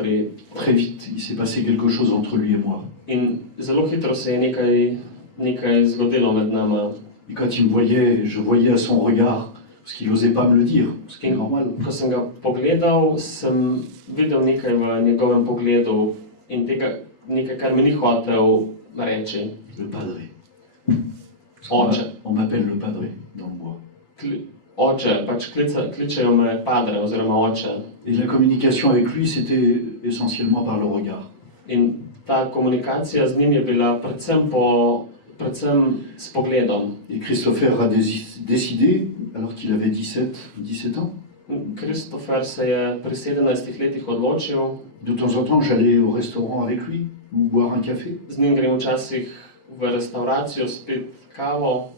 Très vite, il s'est passé quelque chose entre lui et moi. in zelo hitro se je nekaj zgodilo med nama. Et quand il me voyait, je voyais à son regard, parce qu'il n'osait pas me le dire, ce qui est normal. Ko sem ga pogledal, sem videl nekaj v njegovem pogledu in nekaj, kar mi ni hotel reči. Le padré. Oče. On m'appelle le padré dans le bois. Oče, pač kličejo me padre oziroma oče. Et la communication avec lui, c'était essentiellement par le regard. In ta komunikacija z njim je bila predvsem s pogledom. Et Christopher a décidé, alors qu'il avait 17 ans, Christopher se je pri 17 letih odločil, de temps en temps, j'allais au restaurant avec lui, ou boire un café. z njim grem včasih v restauracijo spit kavo.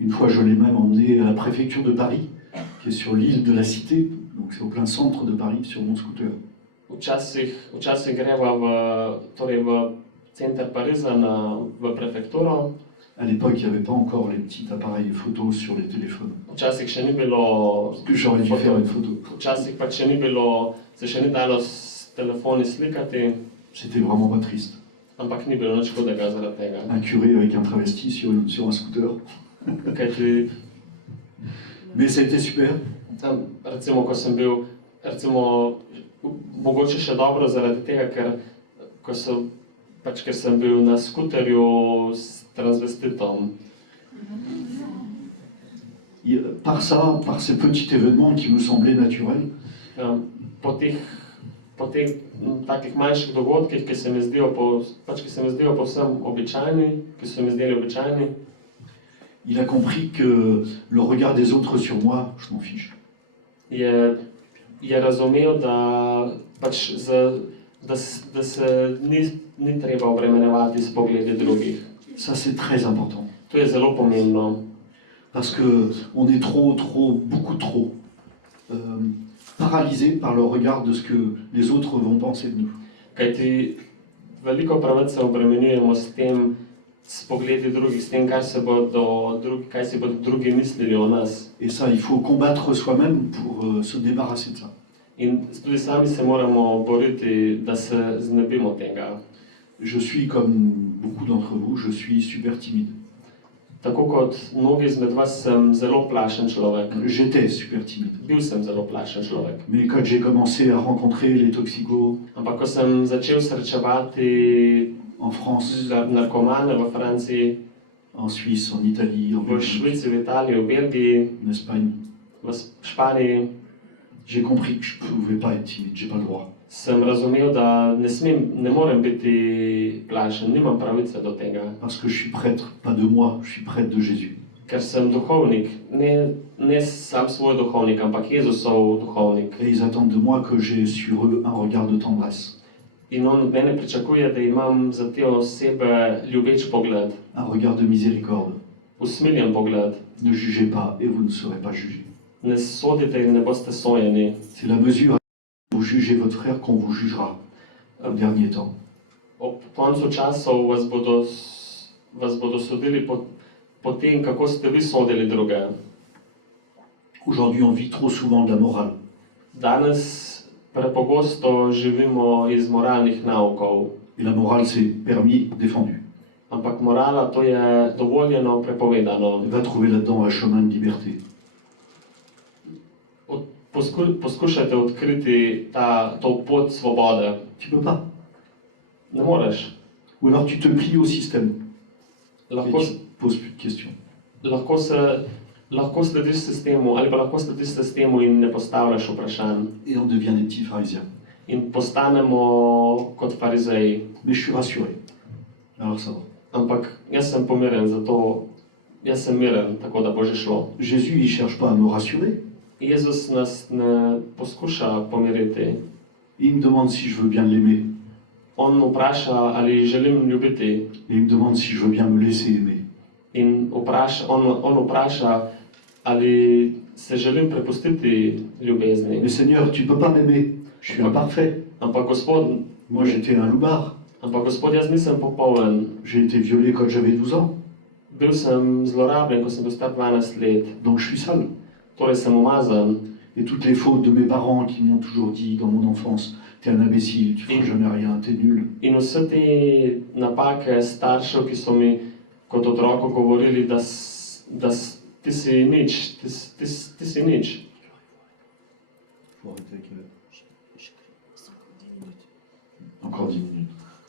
Une fois, je l'ai même emmené à la préfecture de Paris, qui est sur l'île de la Cité, donc c'est au plein centre de Paris, sur mon scooter. Včasih greva v center Pariza v prefekturo. À l'époque, il n'y avait pas encore les petits appareils photos sur les téléphones. Včasih še ni bilo, Parce que j'aurais dû faire une photo. včasih pač še ni bilo, se še ni dalo s telefoni slikati, C'était vraiment pas triste. ampak ni bilo nič hudega zaradi tega. Un curé avec un travesti sur un scooter. Kajti, Mais ça a été super. recimo, ko sem bil, mogoče še dobro zaradi tega, ker sem bil na skuterju s transvestitom. Par ça, par ces petits événements qui me semblaient naturels, Po teh takih manjših dogodkih, ki se mi zdijo povsem običajni, ki so mi zdeli običajni, il a compris que le regard des autres sur moi, je m'en fiche. je razumel, da se ni treba obremenjevati s pogledi drugih. Ça, c'est très important. To je zelo pomembno, Parce qu'on est beaucoup trop paralysé par le regard de ce que les autres vont penser de nous. kajti veliko preveč se obremenjujemo s pogledi drugih, s tem, kaj si bodo drugi mislili o nas. Et ça, il faut combattre soi-même pour se débarrasser de ça. In tudi sami se moramo boriti, da se znebimo tega. Je suis, comme beaucoup d'entre vous, je suis super timide. Tako kot mnogi izmed vas sem zelo plašen človek. J'étais super timide. Bil sem zelo plašen človek. Mais quand j'ai commencé à rencontrer les toxicos Ampak ko sem začel srečevati en France, narkomane v Franciji, en Suisse, en Italie, en v Belgique, Švici, v Italiji, v Belgiji, en Espagne, v Španiji, j'ai compris que je ne pouvais pas être timide, j'ai pas le droit. sem razumel, da ne morem biti plašen, nimam pravice do tega. Parce que je suis prêtre, pas de moi, je suis prêtre de Jésus. Ker sem duhovnik, ne sam svoj duhovnik, ampak Jezusov duhovnik. Et ils attendent de moi que j'ai sur eux un regard de tendresse, In on od mene pričakuje, da imam za te osebe ljubeč pogled, un regard de miséricorde. usmiljen pogled. Ne jugez pas et vous ne serez pas jugés. Ne sodite in ne boste sojeni. C'est la mesure à vous jugez votre frère qu'on vous jugera au dernier temps. Ob koncu časov vas bodo sodili po tem, kako ste vi sodili druge. Aujourd'hui, on vit trop souvent de la morale. Danes prepogosto živimo iz moralnih naukov, Et la morale, c'est permis, défendu. ampak morala to je dovoljeno, prepovedano. Va trouver là-dedans un chemin de liberté. Poskušajte odkriti to pot svobode. Tu peux pas. Ne moreš. Ou alors tu te plies au système et Lahko, tu poses plus de questions. lahko slediš sistemu ali pa lahko slediš sistemu in ne postavljaš vprašanj. Et on devient des petits pharisiens. In postanemo kot farizeji. Mais je suis rassuré. Alors ça va. Ampak jaz sem pomiren, jaz sem miren, tako da bo že šlo. Jésus, il cherche pas à me rassurer. Jezus nas ne poskuša pomiriti. Il me demande si je veux bien l'aimer. On vpraša, ali želim ljubiti. Et il me demande si je veux bien me laisser aimer. In on vpraša, ali se želim prepustiti ljubezni. Mais Seigneur, tu peux pas m'aimer. Je suis imparfait. Ampak Gospod, Moi, j'étais un loupard. jaz nisem popoln. J'ai été violé quand j'avais 12 ans. Bil sem zlorabljen, ko sem bil star 12 let. Donc je suis sale. Torej sem umazan. et toutes les fautes de mes parents qui m'ont toujours dit dans mon enfance, t'es un imbécile, tu fais jamais rien, t'es nul. In vse te napake staršev, ki so mi kot otroku govorili, ti si nič, ti si nič. Faut arrêter avec Encore 10 minutes.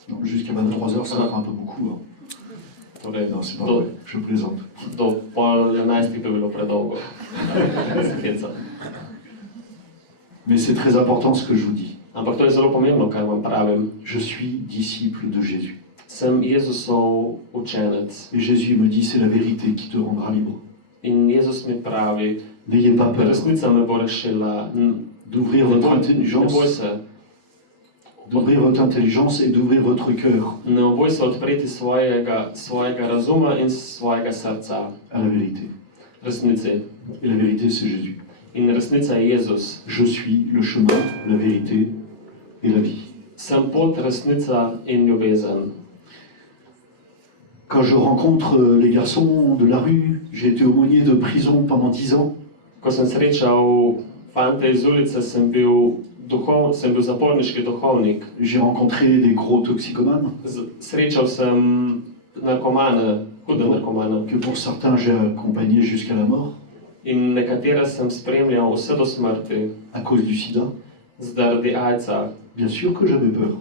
Non, jusqu'à 23h, ça fera un peu beaucoup. Hein. Torej, Non, c'est pas vrai, je plaisante. do pol 11 bi bilo predolgo. Mais c'est très important ce que je vous dis. Ampak to je zelo pomembno, kar vam pravim. Je suis disciple de Jésus. Sem Jezusov učenec Et Jésus me dit, c'est la vérité qui te rendra libre. in Jezus mi pravi, N'ayez pas peur resnica me bo rešila. d'ouvrir Ne votre boj intelligence, se, et d'ouvrir votre cœur ne boj se odpreti svojega razuma in svojega srca à la vérité. resnici. Et la vérité, c'est Jésus. In resnica je Jezus. Je suis le chemin, la vérité et la vie. Sem pot, resnica in ljubezen. Quand je rencontre les garçons de la rue, j'ai été aumônier de prison pendant 10 ans. Ko sem srečal fante iz ulice, sem bil zaporniški duhovnik. J'ai rencontré des gros toxicomanes, Srečal sem narkomane, hude narkomane. que pour certains j'ai accompagné jusqu'à la mort In nekatere sem spremljal vse do smrti, à cause du sida. zaradi AIDS-a. Bien sûr que j'avais peur,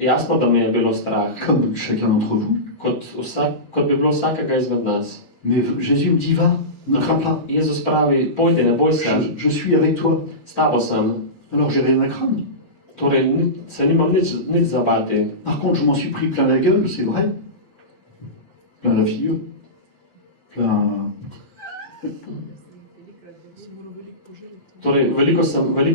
Jasno, da me je bilo strah, comme chacun d'entre vous. kot bi bilo vsakega izmed nas. Mais Jésus me dit, va, ne crains pas, Jezus pravi, pojdi, ne boj se, je suis avec toi. s tabo sem. Alors j'ai rien à craindre. Torej, se nimam nič zabati. Par contre, je m'en suis pris plein la gueule, c'est vrai. Plein la figure. Plein... Torej, veliko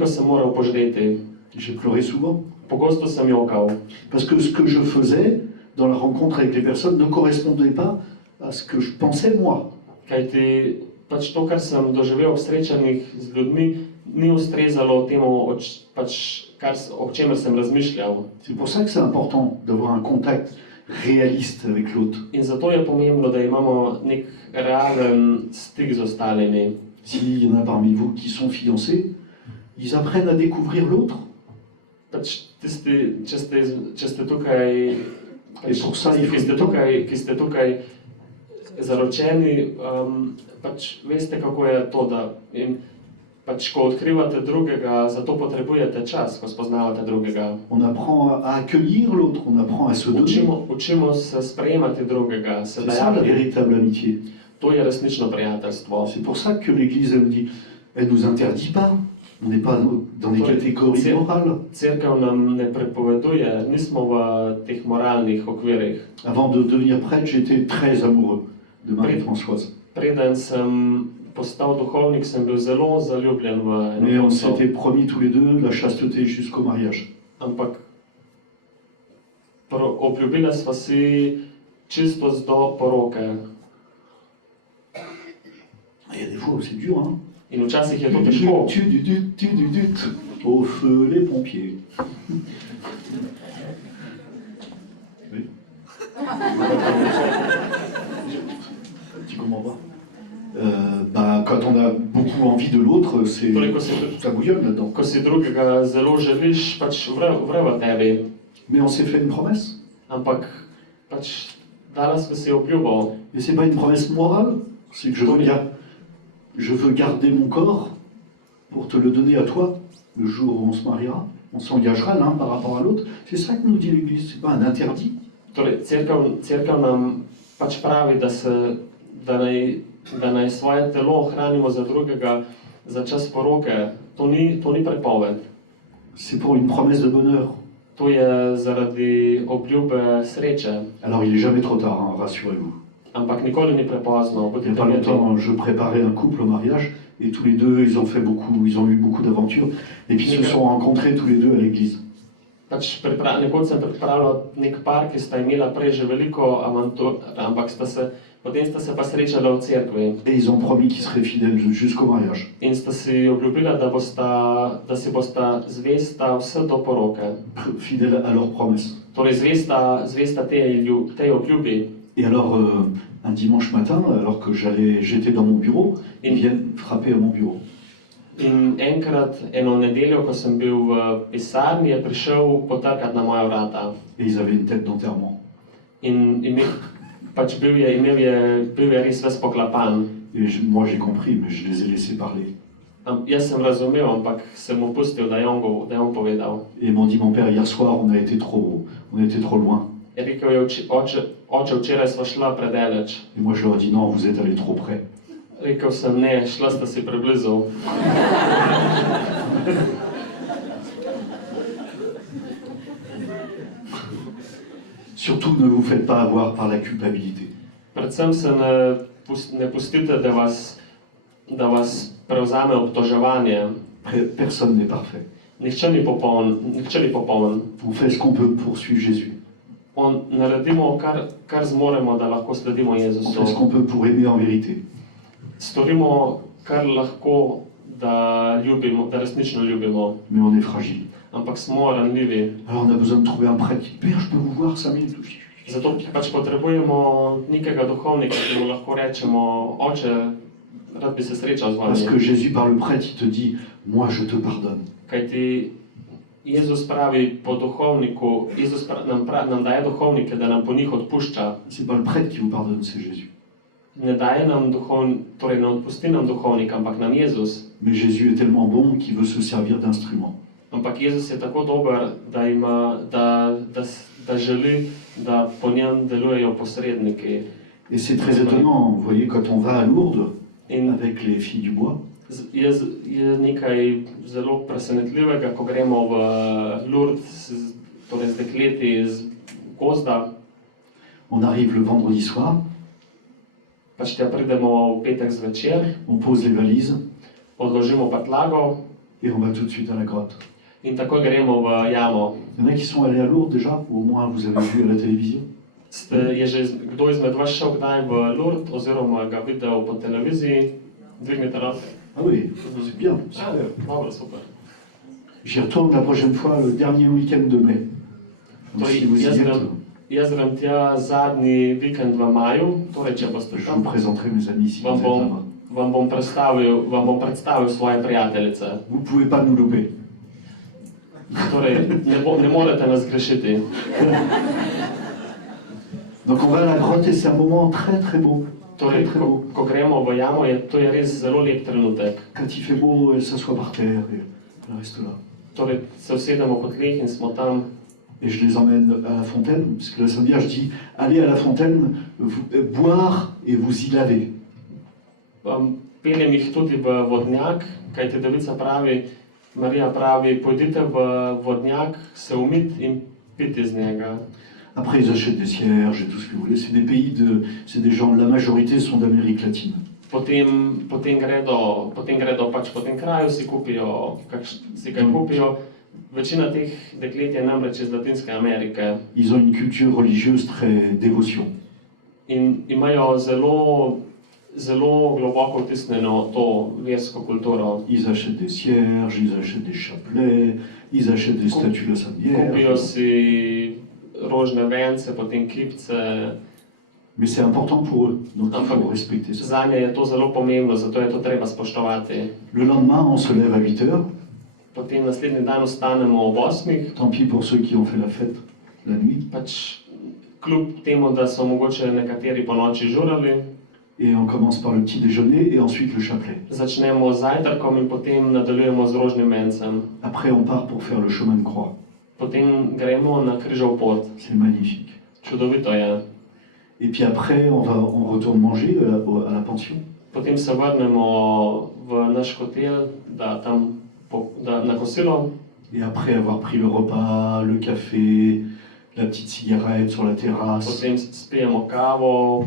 sem moral požreti. J'ai pleuré souvent. Pogosto sem jokal. Parce que ce que je faisais dans la rencontre avec les personnes ne correspondait pas à ce que je pensais moi. Kajti pač to, kar sem doživel v srečanjih z ljudmi, ni ustrezalo temu, o čemer sem razmišljal. C'est pour ça que c'est important d'avoir un contact réaliste avec l'autre. In zato je pomembno, da imamo nek realen stik z ostalimi. S'il y en a parmi vous qui sont fiancés, ils apprennent à découvrir l'autre. Pač tisti, če ste tukaj, Et pour ça, il faut du temps. ki ste tukaj zaročeni, pač veste, kako je to, da in pač, ko odkrivate drugega, zato potrebujete čas, ko spoznavate drugega. On apprend à accueillir l'autre, on apprend à se donner. Učimo se sprejemati drugega, se C'est ça la dajati. véritable amitié. To je resnično prijateljstvo. C'est pour ça que l'Église, elle me dit, elle nous interdit pas. On n'est pas dans des catégories morales. Cerkev nam ne prepoveduje, nismo v teh moralnih okvirih. Avant de devenir prêtre, j'étais très amoureux de Marie-Françoise. Preden sem postal duhovnik, sem bil zelo zaljubljen v Mais on eno s'était promis tous les deux la chasteté jusqu'au mariage. ampak obljubila sva si čistost do poroke. Il y a des fois où c'est dur, hein. In včasih je to težko. Au feu les pompiers. Oui. Tu comprends pas quand on a beaucoup envie de l'autre, c'est Torej, ko si, ça bouillonne là-dedans. ko si drugega zelo želiš, pač vre v tebi. Mais on s'est fait une promesse. Ampak pač dala sva si obljubo. Et c'est pas une promesse morale, c'est que je veux garder mon corps pour te le donner à toi le jour où on se mariera. On s'engagera l'un par rapport à l'autre. C'est ça que nous dit l'Église, c'est pas un interdit. Torej, cerkev nam pač pravi, da naj svoje telo ohranimo za drugega za čas poroke. To ni prepoved. C'est pour une promesse de bonheur. To je zaradi obljube sreče. Alors il est jamais trop tard, hein, rassurez-vous. Ampak nikoli ni prepozno. Il n'y a pas longtemps, je préparais un couple au mariage et tous les deux, ils ont eu beaucoup d'aventures et puis ils se sont rencontrés tous les deux à l'église. Pač nekoč sem pripravljal nek par, ki sta imela prej že veliko avantur, ampak potem sta se pa srečala v cerkvi. Et ils ont promis qu'ils seraient fidèles jusqu'au mariage. In sta si obljubila, da si bosta zvesta vse do poroke. Fidèles à leur promesse. Torej zvesta tej obljubi. Et alors, un dimanche matin, alors que j'étais dans mon bureau, ils viennent frapper à mon bureau. In enkrat, eno nedeljo, ko sem bil v pisarni, je prišel potrkat na moja vrata. Et ils avaient une tête d'enterrement. In bil je res ves poklapan. Et moi j'ai compris, mais je les ai laissés parler. Jaz sem razumel, ampak sem mu pustil, da je on povedal. Et ils m'ont dit, mon père, hier soir, on était trop loin. Je rekel je, oče, včeraj sva šla predaleč. Et moi je leur ai dit, non, vous êtes allés trop près. Rekel sem, ne, šla sta si preblizu. Surtout, ne vous faites pas avoir par la culpabilité. Predvsem se ne pustite, da vas prevzame obtoževanje. Personne n'est parfait. Nihče ni popoln. On fait ce qu'on peut pour suivre Jésus. Naredimo, kar zmoremo, da lahko sledimo On Jezusu. fait ce qu'on peut pour aimer en vérité. Storimo, kar lahko, da resnično ljubimo. Mais on est fragile. Ampak smo ranljivi. Alors on a besoin de trouver un prêtre qui dit, Père, je peux vous voir 5 minutes. Zato pač potrebujemo nekega duhovnika, ki mu lahko rečemo, oče, rad bi se srečal z Parce que vami. Jésus, par le prêtre, il te dit, moi je te pardonne. Kajti Jezus pravi po duhovniku, nam daje duhovnike, da nam po njih odpušča. C'est pas le prêtre qui vous pardonne, c'est Jésus. Ne daje nam torej ne odpusti nam duhovnik, ampak nam Jezus. Mais Jésus est tellement bon qu'il veut se servir d'instrument. Ampak Jezus je tako dober, da želi, da po njem delujejo posredniki. Et c'est très étonnant, vous voyez, quand on va à Lourdes, In avec les filles du bois, je nekaj zelo presenetljivega, ko gremo v Lourdes, torej z dekleti iz gozda, on arrive le vendredi soir, pač tja pridemo v petek zvečer, on pose les valises odložimo prtljago et on va tout de suite à la grotte. in takoj gremo v jamo. Il y en a qui sont allés à Lourdes déjà, ou au moins vous avez vu à la télévision. Je že kdo izmed vas šel kdaj v Lourdes oziroma ga videl po televiziji? Dvignite roke. Ah oui, c'est bien, super. Dobro, super. J'y retourne la prochaine fois, le dernier week-end de mai. Donc, si vous y êtes, Jaz grem tja zadnji vikend v maju, torej če boste je vous tam, présenterai mes amis si vous êtes là-bas. vam bom predstavil svoje prijateljice. Vous ne pouvez pas nous louper. Torej, ne morete nas grešiti. Donc on va à la grotte et c'est un moment très très beau. Très Torej, très beau. ko gremo v jamo, to je res zelo lep trenutek. Quand il fait beau, elle s'assoit par terre et elle reste là. Torej, se usedemo po tleh in smo tam. Et je les emmène à la fontaine, parce que la Sainte Vierge dit, allez à la fontaine, boire et vous y laver. Peljem jih tudi v vodnjak, kajti Devica pravi, Marija pravi, pojdite v vodnjak, se umit in piti iz njega. Après, ils achètent des cierges et tout ce que vous voulez. C'est des pays c'est des gens, la majorité sont d'Amérique latine. Potem gredo pač po tem kraju, si kaj kupijo. Večina teh deklet je namreč iz Latinske Amerike. Ils ont une culture religieuse très dévotion. In imajo zelo globoko vtisnjeno to versko kulturo. Ils achètent des cierges, ils achètent des chapelets, ils achètent des statues de la Sainte Kupijo Vierge. si rožne vence, potem kipce. Mais c'est important pour eux, donc il faut respecter ça. Zanje je to zelo pomembno, zato je to treba spoštovati. Le lendemain, on se lève à 8 heures. Potem naslednji dan vstanemo ob 8. Tant pis pour ceux qui ont fait la fête la nuit. Pač kljub temu, da so mogoče nekateri po noči žurali, Et on commence par le petit déjeuner et ensuite le chapelet. začnemo z zajtrkom in potem nadaljujemo z rožnim vencem. Après, on part pour faire le chemin de croix. Potem gremo na križov pot. C'est magnifique. Čudovito je. Et puis après, on retourne manger à la pension. Potem se vrnemo v naš hotel, na kosilo. Et après avoir pris le repas, le café, la petite cigarette sur la terrasse, Potem spijemo kavo,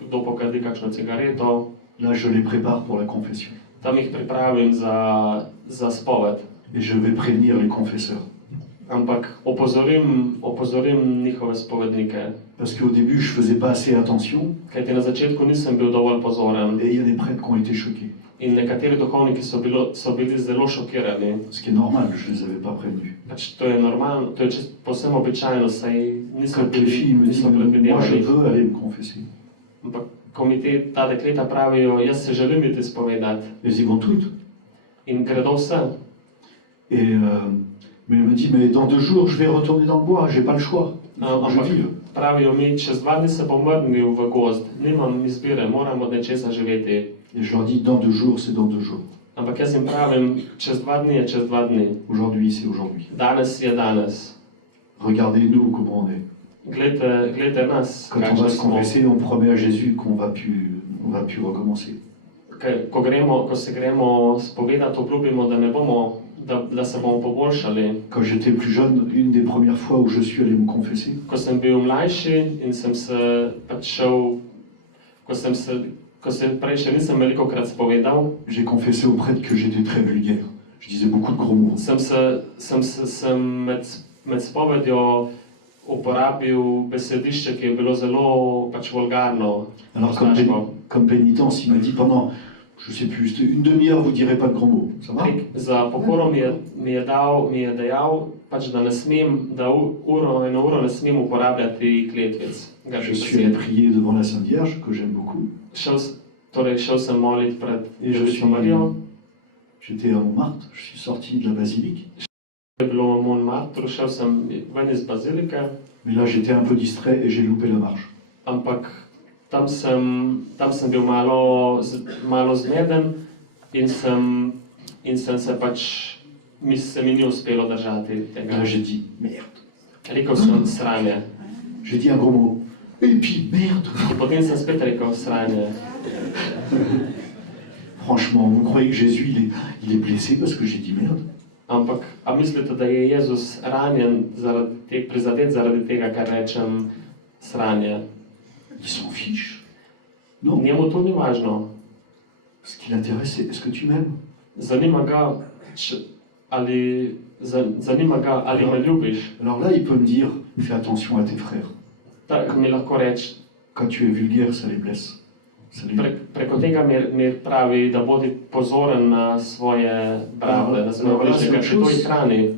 kdo pokadi kakšno cigareto. là, je les prépare pour la confession. Tam jih pripravim za spoved. Et je vais prévenir les confesseurs. Ampak opozorim njihove spovednike. Parce qu'au début, je faisais pas assez attention. Kajti na začetku nisem bil dovolj pozoren. Et il y a des prêtres qui ont été choqués. In nekateri duhovniki so bili zelo šokirani. Ce qui est normal, je les avais pas prévenus. Pač to je normalno, to je povsem običajno, saj niso Quand les filles me disent, moi je predvidevali. veux aller me confesser. Ampak ko mi ta dekleta pravijo, jaz se želim iti spovedati, Elles y vont toutes. in gredo vse. Et mais il me dit, mais dans 2 jours, je vais retourner dans le bois, j'ai pas le choix. Il faut que je vive. Pravijo mi, čez 2 dni se bom vrnil v gozd, nimam izbire, moram od nečesa živeti. Et je leur dis, dans 2 jours, c'est dans 2 jours. Ampak jaz jim pravim, čez 2 dni je čez 2 dni. Aujourd'hui, c'est aujourd'hui. Danes je danes. Regardez-nous comment on est. Glejte nas, Quand on va kakšni se smo. confesser, on promet à Jésus qu'on va plus recommencer. Ko se gremo spovedati, obljubimo, da ne bomo, da se bomo poboljšali. Quand j'étais plus jeune, une des premières fois où je suis allé me confesser, Ko sem bil mlajši in sem se pač šel, ko se prej še nisem velikokrat spovedal, j'ai confessé au prêtre que j'étais très vulgaire. Je disais beaucoup de gros mots. sem med spovedjo uporabil besedišče, ki je bilo zelo pač vulgarno. Alors comme pénitence, il m'a dit pendant, je sais plus, une demi-heure, vous direz pas de gros mots. Ça va? Za pokoro mi je dejal, pač, da ne smem, da eno uro ne smem uporabljati kletvic. Je suis allé prier devant la Sainte Vierge, que j'aime beaucoup. Šel sem moliti pred Devico Marijo. J'étais à Montmartre, je suis sorti de la basilique. Je bilo v Montmartru, šel sem ven iz bazilike. Mais là, j'étais un peu distrait et j'ai loupé la marche. Ampak tam sem bil malo zmeden in se pač se mi ni uspelo držati tega. Là, j'ai dit, merde. Rekel sem sranje. J'ai dit un gros mot. Et puis, merde. In potem sem spet rekel sranje. Franchement, vous croyez que Jésus, il est blessé parce que j'ai dit merde? Ampak, a mislite, da je Jezus ranjen, prizadet zaradi tega, kar rečem sranje? Il s'en fiche. Non. Njemu to ni važno. Ce qui l'intéresse, c'est est-ce que tu m'aimes? Zanima ga, ali me ljubiš. Alors là, il peut me dire, fais attention à tes frères. Tak mi lahko reče, Quand tu es vulgaire, ça les blesse. preko tega mi pravi, da bodi pozoren na svoje brate, na svoje bližnje, ker to jih hrani.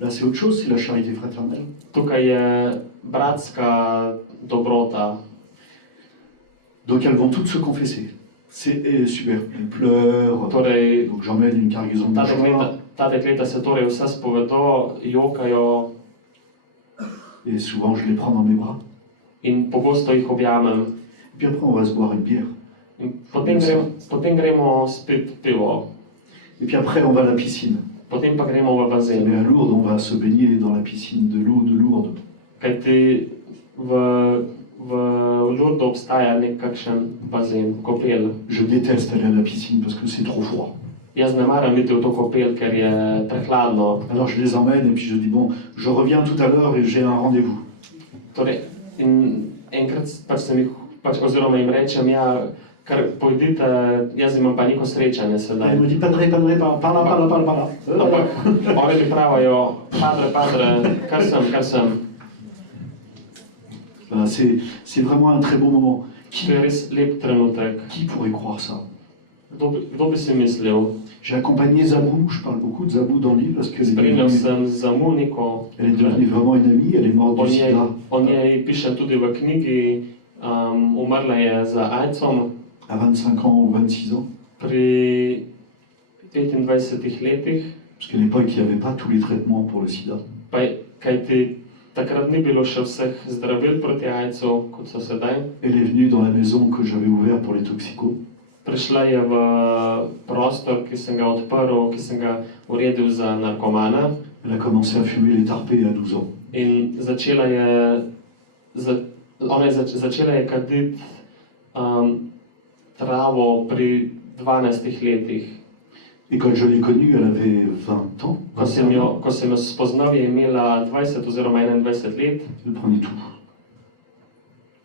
Là, c'est autre chose, c'est la charité fraternelle. Tukaj je bratska dobrota. Donc elles vont toutes se confesser. C'est super. Elles pleurent. Torej, Donc j'emmène une cargaison de mouchoirs. ta dekleta se torej vse spovedo, jokajo Et souvent, je les prends dans mes bras. in pogosto jih objamem. Et puis après, on va se boire une bière. In potem gremo spet pivo, Et puis après, on va à la piscine. potem pa gremo v Mais bazen. à Lourdes, on va se baigner dans la piscine de l'eau de Lourdes. Kajti v Lourdes obstaja nekakšen bazen, kopel. Je déteste aller à la piscine parce que c'est trop froid. Jaz ne maram iti v to kopel, ker je prehladno. Alors je les emmène et puis je dis bon, je reviens tout à l'heure et j'ai un rendez-vous. Torej, in enkrat oziroma jim rečem, ja, kar pojdite, jaz imam pa neko srečanje Et sedaj. elle me dit padre, par là. Ampak oni mi pravijo, padre, kar sem. Voilà, c'est vraiment un très beau moment. To je res lep trenutek. Qui pourrait croire ça? Kdo bi si mislil? J'ai accompagné Zabou, je parle beaucoup de Zabou dans le livre parce qu'elle Spremljal est sem Zamu, neko. elle est devenue vraiment une amie, elle est morte O du njej, sida o njej pišem tudi v knjigi, umrla je za AIDS-om à 25 ans ou 26 ans. pri 25 letih, Parce qu'à l'époque, il n'y avait pas tous les traitements pour le sida. kajti takrat ni bilo še vseh zdravil proti AIDS-u, kot so sedaj. Elle est venue dans la maison que j'avais ouverte pour les toxicos. Prišla je v prostor, ki sem ga odprl, ki sem ga uredil za narkomana Elle a commencé à fumer les tarpés à 12 ans. in začela je kaditi travo pri 12 letih. Et quand je l'ai connue, elle avait 20 ans. Ko sem jo spoznal, je imela 20 oziroma 21 let Elle prenait tout.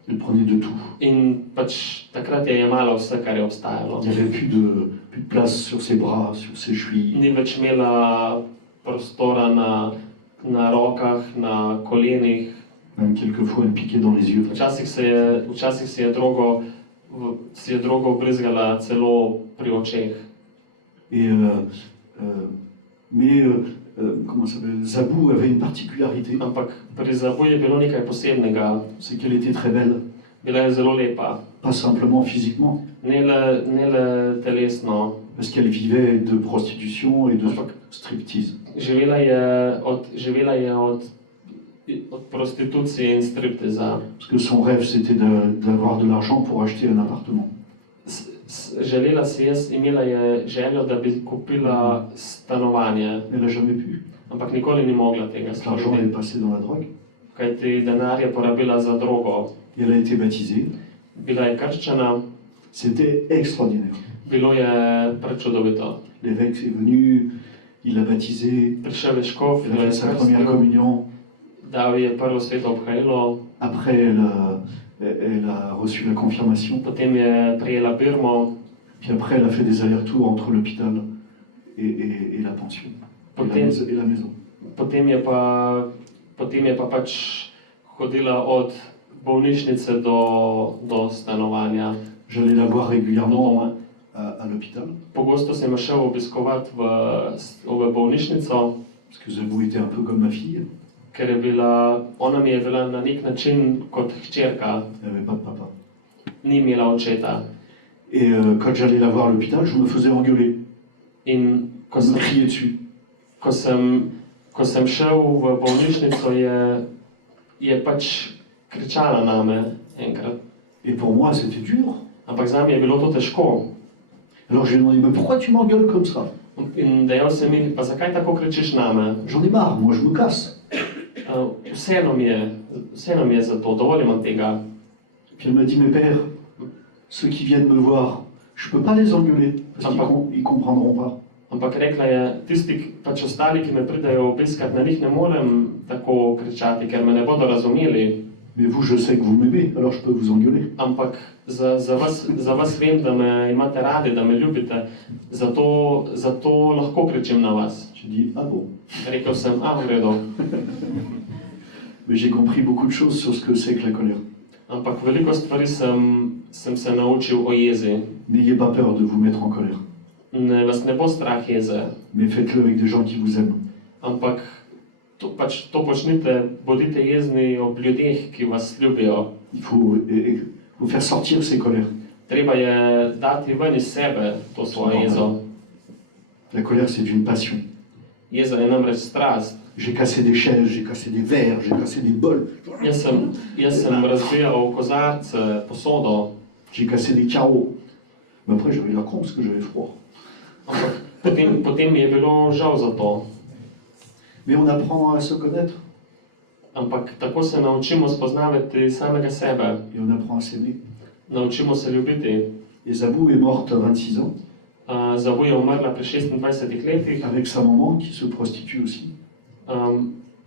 Elle prenait de tout. in pač takrat je jemala vse, kar je obstajalo. Il n'y avait plus de place sur ses bras, sur ses chevilles. Ni več imela prostora na rokah, na kolenih. Même quelquefois, elle piquait dans les yeux. Včasih si je drogo vbrizgala celo pri očeh. Et comment ça s'appelle? Zabou avait une particularité, Ampak pri Zabu je bilo nekaj posebnega. c'est qu'elle était très belle. Bila je zelo lepa. Pas simplement physiquement, Ne le telesno, Parce qu'elle vivait de prostitution et de striptease. Živela je od prostitucije in striptiza. Parce que son rêve, c'était d'avoir de l'argent pour acheter un appartement. Imela je željo, da bi kupila stanovanje, Elle n'a jamais pu. ampak nikoli ni mogla tega L'argent storiti, est passé dans la drogue. kajti denar je porabila za drogo. Et elle a été baptisée. Bila je krščena, C'était extraordinaire. bilo je prečudovito. L'évêque est venu, il l'a baptisée, Prišel je škof, elle a jo je fait sa première krstil, communion. dal je prvo sveto obhajilo, Après, elle a reçu la confirmation. potem je prijela birmo, Puis après, elle a fait des allers-retours entre l'hôpital et la pension. Et la maison. potem je pa pač hodila od bolnišnice do stanovanja. J'allais la voir régulièrement à l'hôpital, Pogosto sem jo šel obiskovat v bolnišnico, parce que Zabou était un peu comme ma fille. ker ona mi je bila na nek način kot hčerka, Elle n'avait pas de papa. ni imela očeta. Et quand j'allais la voir à l'hôpital, je me faisais engueuler. In ko On me sem, criait dessus. ko sem šel v bolnišnico, je pač kričala name enkrat. Et pour moi, c'était dur. Ampak zame je bilo to težko. Alors je lui ai demandé, mais pourquoi tu m'engueules comme ça? In dejal sem mi, pa zakaj tako kričiš name? J'en ai marre, moi je me casse. Vseeno mi je za to, dovolj imam tega. Puis elle m'a dit, mais père, ceux qui viennent me voir, je peux pas les engueuler, parce qu'ils comprendront pas. Ampak rekla je, tisti pač ostali, ki me pridejo obiskat, na njih ne morem tako kričati, ker me ne bodo razumeli. Mais vous, je sais que vous m'aimez, alors je peux vous engueuler. Ampak za vas vem, da me imate radi, da me ljubite, zato lahko kričim na vas. J'ai dit, ah bon. Rekel sem, v redu. Mais j'ai compris beaucoup de choses sur ce que c'est que la colère. Ampak veliko stvari sem se naučil o jezi. N'ayez pas peur de vous mettre en colère, Vas ne bo strah jeze, mais faites-le avec des gens qui vous aiment. ampak to počnite, bodite jezni ob ljudeh, ki vas ljubijo. Il faut faire sortir ces colères. Treba je dati ven iz sebe to svojo jezo. La colère, c'est une passion. Jeza je namreč strast. J'ai cassé des chaises, j'ai cassé des verres, j'ai cassé des bols, Jaz sem razbijal kozarce, posodo, j'ai cassé des carreaux. Mais après, j'avais la con parce que j'avais froid. ampak potem mi je bilo žal za to. Mais on apprend à se connaître Ampak tako se naučimo spoznavati samega sebe, et on apprend à s'aimer. naučimo se ljubiti. Et Zabou est morte à 26 ans, Zavu je umrla pri 26 letih, avec sa maman qui se prostitue aussi.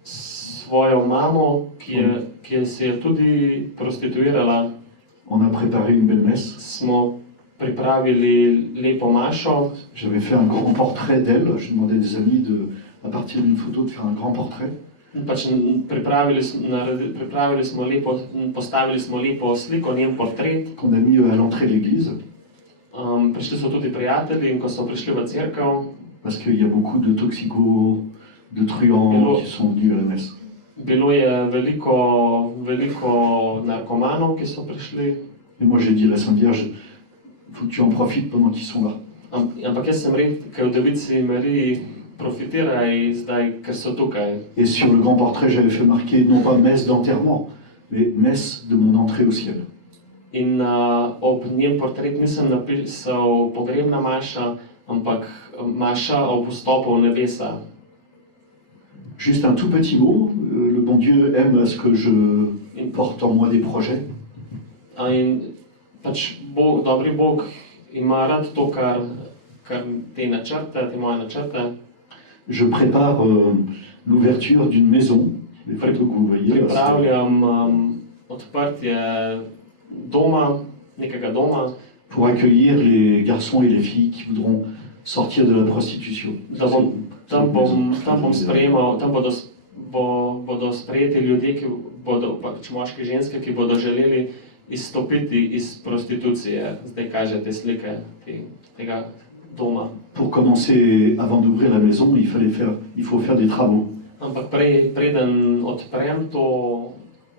svojo mamo, ki se je tudi prostituirala, On a préparé une belle messe. smo pripravili lepo mašo. J'avais fait un grand portrait d'elle. Je demandais à des amis, à partir d'une photo, de faire un grand portrait. Pač postavili smo lepo sliko, njen portret. Qu'on a mis à l'entrée de l'église. Prišli so tudi prijatelji in ko so prišli v cerkev, Parce qu'il y a beaucoup de toxicos, de truands qui sont venus à la messe. bilo je veliko narkomanov, ki so prišli. Et moi j'ai dit à la Sainte Vierge, il faut que tu en profites pendant qu'ils sont là. Ampak jaz sem rekel Devici Mariji, profitiraj zdaj, ker so tukaj. Et sur le grand portrait, j'avais fait marquer non pas messe d'enterrement, mais messe de mon entrée au ciel. In ob njen portret nisem napisal pogrebna maša, ampak maša ob vstopu v nebesa. Juste un tout petit mot, le bon Dieu aime à ce que je porte en moi des projets. In pač dobri Bog ima rad to, kar te načrte, te moje načrte. Je prépare l'ouverture d'une maison, les photos que vous voyez. Pripravljam odprtje doma, nekega doma, pour accueillir les garçons et les filles qui voudront sortir de la prostitution. Tam bodo sprejeti ljudje, ki bodo, pač moški, ženske, ki bodo želeli izstopiti iz prostitucije. Zdaj kažete slike tega doma. Pour commencer, avant d'ouvrir la maison, il faut faire des travaux. Ampak preden odprem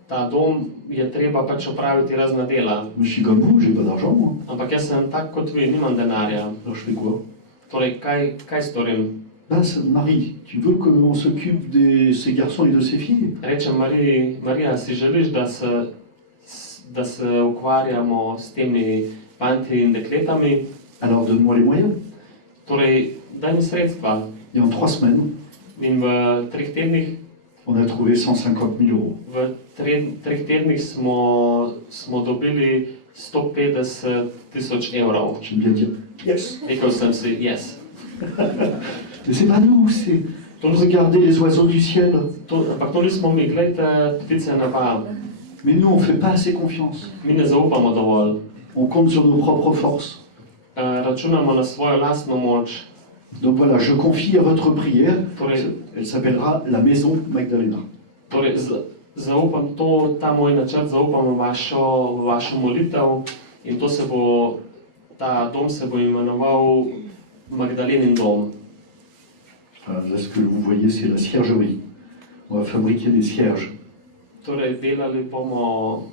ta dom, je treba pač opraviti razna dela. Je suis comme vous, j'ai pas d'argent, moi. Ampak jaz sem tak kot vi, nimam denarja. Alors je fais quoi? Torej, kaj storim? Ben, Marie, tu veux qu'on s'occupe de ces garçons et de ces filles? Rečem Marija, si želiš, da se ukvarjamo s temi fanti in dekletami? Alors donne-moi les moyens. Torej, daj mi sredstva. Et en 3 semaines, In v 3 tednih, on a trouvé 150 000 euros. v 3 tednih smo dobili 150 000 evrov. J'aime bien dire yes. Rekel sem si, yes. Mais c'est pas nous, c'est regardez les oiseaux du ciel. Ampak to nismo mi, gledajte ptice neba. Mais nous, on fait pas assez confiance. Mi ne zaupamo dovolj. On compte sur nos propres forces. Računamo na svojo lastno moč. Donc voilà, je confie à votre prière. Torej, Elle s'appellera la Maison Magdalena. torej zaupam ta moj načrt, zaupam v vašo molitev in ta dom se bo imenoval Magdalenin dom. Voilà, là, ce que vous voyez, c'est la ciergerie. On va fabriquer des cierges. Torej, delali bomo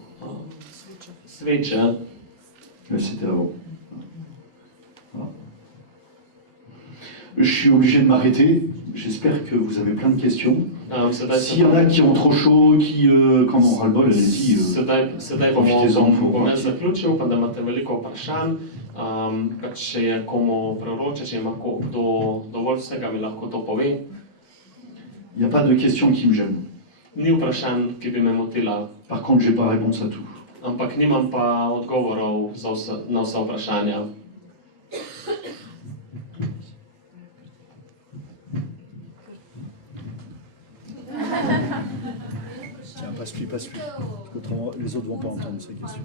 sveče. Là, c'était avant. Voilà. Je suis obligé de m'arrêter. J'espère que vous avez plein de questions. S'il y en a qui ont trop chaud, qui quand on ras le bol, allez-y. Sedaj bom jaz zaključil, upam, da imate veliko vprašanj. Če je komu prevroče, če ima kdo dovolj vsega, mi lahko to pove. Il n'y a pas de questions qui me gênent. Ni vprašanj, ki bi me motila, Par contre, j'ai pas réponse à tout. ampak nimam pa odgovorov na vsa vprašanja. Tiens, passe-lui, passe-lui. Autrement, les autres vont pas entendre ces questions.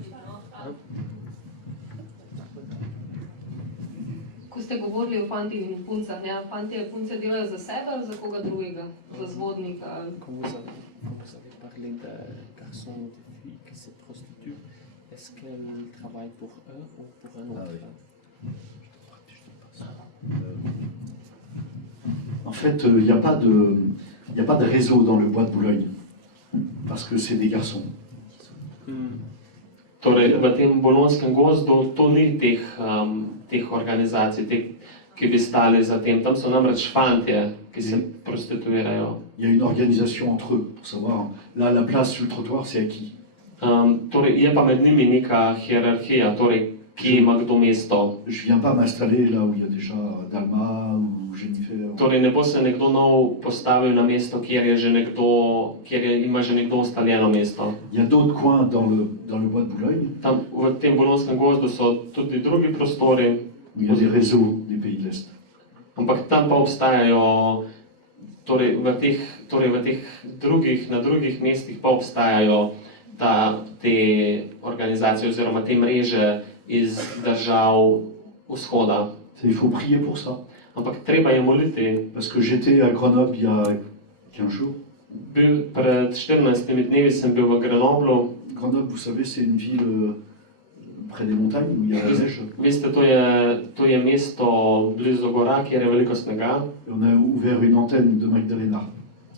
Ko ste govorili o fantih in puncah, ja, fantje in punce delajo za sebe ali za koga drugega? Za zvodnika? Ali... Quand vous avez parlé de garçons ou de filles qui se prostituent, est-ce qu'ils travaillent pour eux ou pour un autre? En fait, il n'y a pas de réseau dans le bois de Boulogne. Parce que c'est des garçons. Torej, v tem bolonskem gozdu to ni teh organizacij, ki bi stali za tem. Tam so namreč fantje, ki se prostituirajo. Il y a une organisation entre eux pour savoir, là, la place sur le trottoir, c'est à qui? Torej, je pa med njimi neka hierarhija, torej, ki ima kdo mesto. Je viens pas m'installer là où il y a déjà Dalma ou Jennifer. Torej, ne bo se nekdo nov postavil na mesto, kjer ima že nekdo ustaljeno mesto. Il y a d'autres coins dans le bois de Boulogne Tam v tem bolonskem gozdu so tudi drugi prostori, où il y a des réseaux des pays de l'Est. ampak tam pa obstajajo, torej na drugih mestih pa obstajajo te organizacije oziroma te mreže iz držav vzhoda. Il faut prier pour ça. Ampak treba je moliti. Parce que j'étais à Grenoble il y a 15 jours. Pred 14 dnevi sem bil v Grenoblu. Grenoble, vous savez, c'est une ville près des montagnes où il y a la neige. Veste, to je mesto blizu gora, kjer je veliko snega. Et on a ouvert une antenne de Magdalena.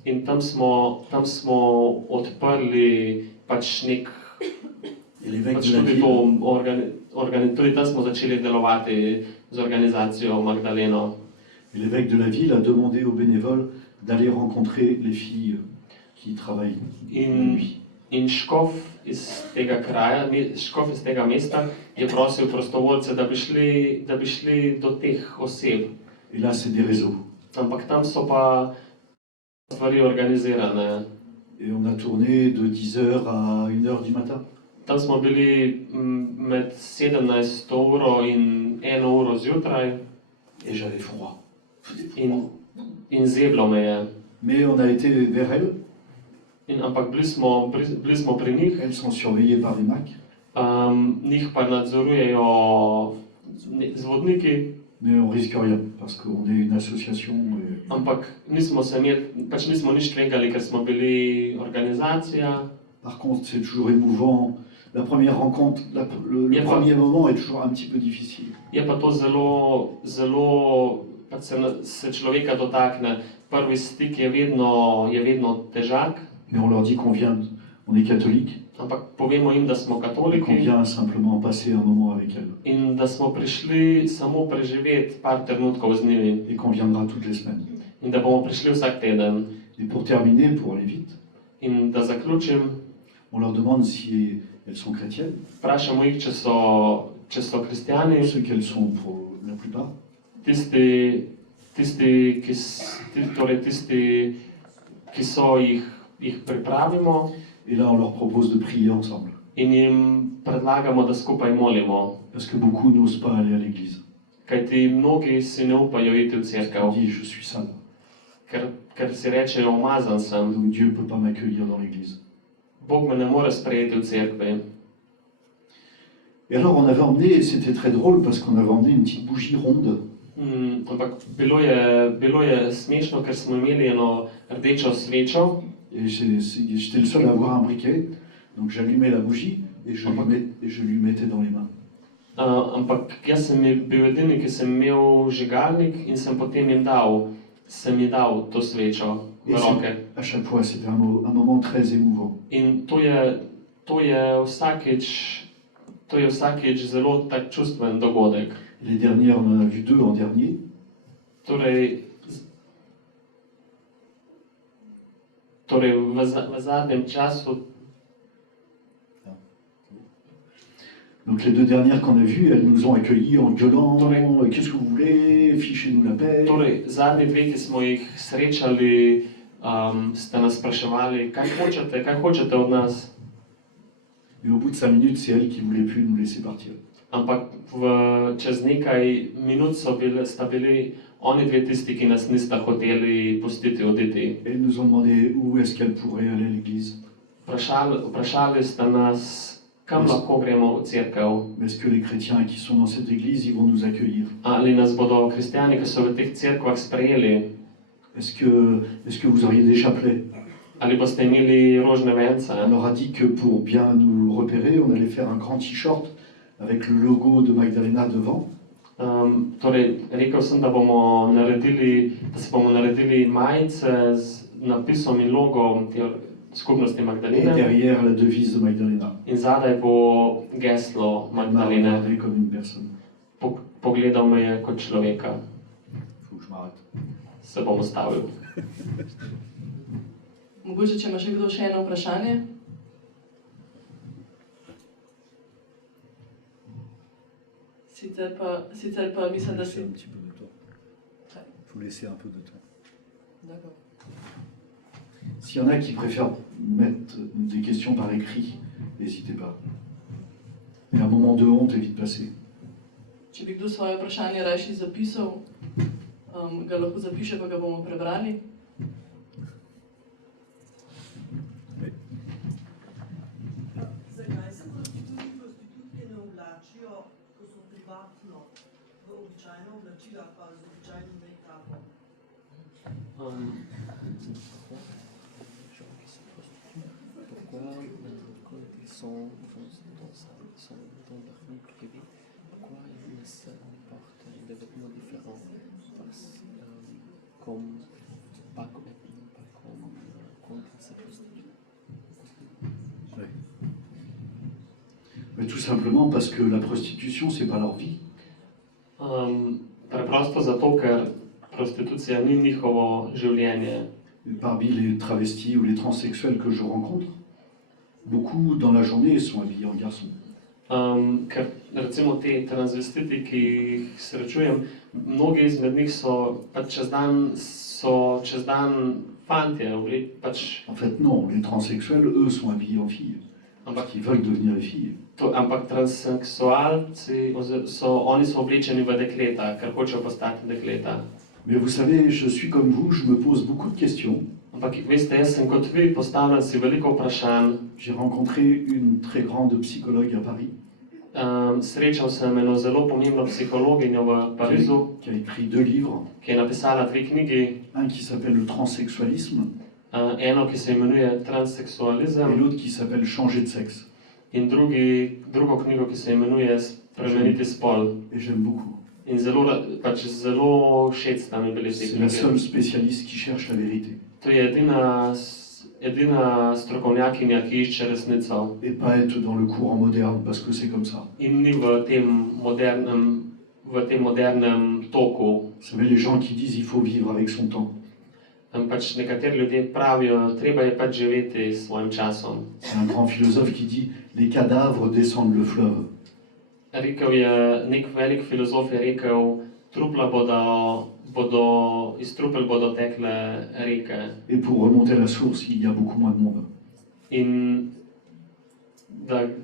In tam smo odprli pač nek, pač tudi tudi tam smo začeli delovati z organizacijo Magdaleno. Et l'évêque de la ville a demandé aux bénévoles d'aller rencontrer les filles qui travaillent la nuit. In škof iz tega kraja, škof iz tega mesta je prosil prostovoljce, da bi šli do teh oseb. Et là, c'est des réseaux. Ampak tam so pa stvari organizirane. Et on a tourné de 10h à 1h du matin. Tam smo bili med 17 uro in 1 uro zjutraj. Et j'avais froid. In zeblo me je. Mais on a été vers elles. Ampak bili smo pri njih. Elles sont surveillées par les MAC. Njih pa nadzorujejo zvodniki. Mais on risque rien, parce qu'on est une association. Ampak nismo nič tvegali, ker smo bili organizacija. Par contre, c'est toujours émouvant. La première rencontre, le premier moment est toujours un petit peu difficile. Je pa to zelo se človeka dotakne. Prvi stik je vedno težak. Mais on leur dit on est catholique. ampak povemo jim, da smo et qu'on katoliki vient simplement passer un moment avec elles. in da smo prišli samo preživeti par trenutkov z njimi Et qu'on viendra toutes les semaines. in da bomo prišli vsak teden. Et pour terminer, pour aller vite, In da zaključim, on leur demande si elles sont chrétiennes, vprašamo jih, če so kristjani, ce qu'elles sont pour la plupart. tisti, ki so jih pripravimo Et là, on leur propose de prier ensemble. in jim predlagamo, da skupaj molimo. Parce que beaucoup n'osent pas aller à l'église. Kajti mnogi si ne upajo iti v Ils cerkev, disent, je suis sale, ker si rečejo, umazan sem, donc Dieu ne peut pas m'accueillir dans l'église. Bog me ne more sprejeti v cerkvi. Et alors, on avait emmené, et c'était très drôle, parce qu'on avait emmené une petite bougie ronde. Ampak bilo je smešno, ker smo imeli eno rdečo svečo Et j'étais le seul à avoir un briquet. Donc j'allumais la bougie et je lui mettais dans les mains. ampak jaz sem bil edini, ki sem imel žigalnik in sem potem jim dal to svečo v roke. À chaque fois, c'était un moment très émouvant. In to je vsakič zelo tak čustven dogodek. Les dernières, on en a vu 2 en dernier. Torej v zadnjem času, Donc les 2 dernières qu'on a vues, elles nous ont accueillis en gueulant Oui. qu'est-ce que vous voulez, fichez-nous la paix. torej zadnji dve, ki smo jih srečali, ste nas spraševali, kaj hočete od nas. Et au bout de 5 minutes, c'est elles qui ne voulaient plus nous laisser partir. Ampak čez nekaj minut sta bili oni dve tisti, ki nas nista hoteli pustiti oditi. Elles nous ont demandé où est-ce qu'elles pourraient aller à l'église. Vprašali sta nas, kam lahko gremo v cerkev, Mais est-ce que les chrétiens qui sont dans cette église, ils vont nous accueillir? ali nas bodo kristjani, ki so v teh cerkvah, sprejeli, Est-ce que vous auriez des chapelets? ali boste imeli rožne vence. On leur a dit que pour bien nous repérer, on allait faire un grand t-shirt avec le logo de Magdalena devant. Torej, rekel sem, da se bomo naredili majice z napisom in logom te skupnosti Et Magdalene derrière la devise de Magdalena. in zadaj bo geslo Elle m'a Magdalene. regardé comme une personne. Pogledal me je kot človeka. Faut que je m'arrête. Se bom ustavil. Mogoče, če ima še kdo še eno vprašanje? Sicer pa mislim, da si... Un petit peu de temps. Il faut laisser un peu de temps. D'accord. S'il y en a qui préfèrent mettre des questions par écrit, n'hésitez pas. Et un moment de honte est vite passé. Če bi kdo svoje vprašanje rajši zapisal, ga lahko zapiše, pa ga bomo prebrali. Zakaj se prostitutke ne oblačijo, ko so privatno, v običajno oblačila, pa z običajnim make-upom? Quand ils sont dans leur vie privée, pourquoi ils ne portent des vêtements différents, pas comme quand ils se prostituent? Ouais. Mais tout simplement parce que la prostitution, c'est pas leur vie. Preprosto zato, ker prostitucija ni njihovo življenje. Et parmi les travestis ou les transsexuels que je rencontre, beaucoup dans la journée sont habillés en garçon. Ker recimo te transvestiti, ki jih srečujem, mnogi izmed njih so čez dan fantje, En fait, non, les transsexuels, eux, sont habillés en filles. Parce qu'ils veulent devenir des filles. ampak transseksualci, oni so oblečeni v dekleta, ker hočejo postati dekleta. Mais vous savez, je suis comme vous, je me pose beaucoup de questions. Ampak veste, jaz sem kot vi, postavljam si veliko vprašanj. J'ai rencontré une très grande psychologue à Paris. Srečal sem eno zelo pomembno psihologinjo v Parizu, Qui a écrit 2 livres. ki je napisala 2 knjigi. Un qui s'appelle Le transsexualisme Eno, ki se imenuje et Transseksualizem, l'autre qui s'appelle Changer de sexe. in drugo knjigo, ki se imenuje Spremeniti spol. Et j'aime beaucoup. In zelo všeč sta mi bili te C'est la knjige. seule spécialiste qui cherche la vérité. To je edina strokovnjakinja, ki išče resnico. Et pas être dans le courant moderne, parce que c'est comme ça. In ni v tem modernem toku. Vous savez, les gens qui disent il faut vivre avec son temps. Pač nekateri ljudje pravijo, treba je pač živeti s svojim časom. C'est un grand philosophe qui dit les cadavres descendent le fleuve. Rekel je, nek velik filozof je rekel, trupla iz trupel bodo tekle reke. Et pour remonter à la source, il y a beaucoup moins de monde. In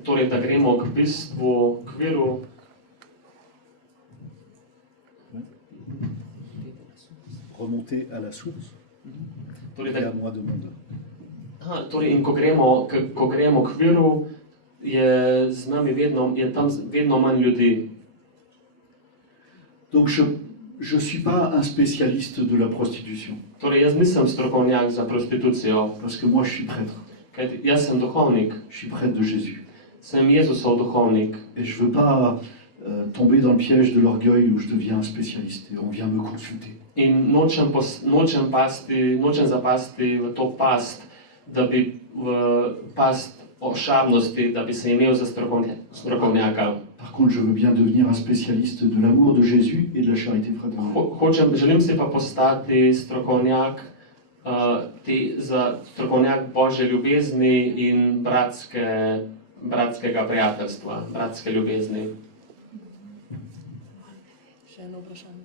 torej, da gremo k bistvu, k viru. Remonter à la source, Torej, il y a moins de monde. Torej, in ko gremo k viru, je tam vedno manj ljudi. Donc je ne suis pas un spécialiste de la prostitution, Torej, jaz nisem strokovnjak za prostitucijo, parce que moi je suis prêtre. kajti jaz sem duhovnik, Je suis prêtre de Jésus. sem Jezusov duhovnik. Et je ne veux pas tomber dans le piège de l'orgueil où je deviens un spécialiste et on vient me consulter. In nočem zapasti v to past, da bi v past ošabnosti, da bi se imel za strokovnjaka. Par contre, je veux bien devenir un spécialiste de l'amour de Jésus et de la charité fraternelle. Želim si pa postati strokovnjak, strokovnjak Božje ljubezni in bratskega prijateljstva, bratske ljubezni. Še eno vprašanje.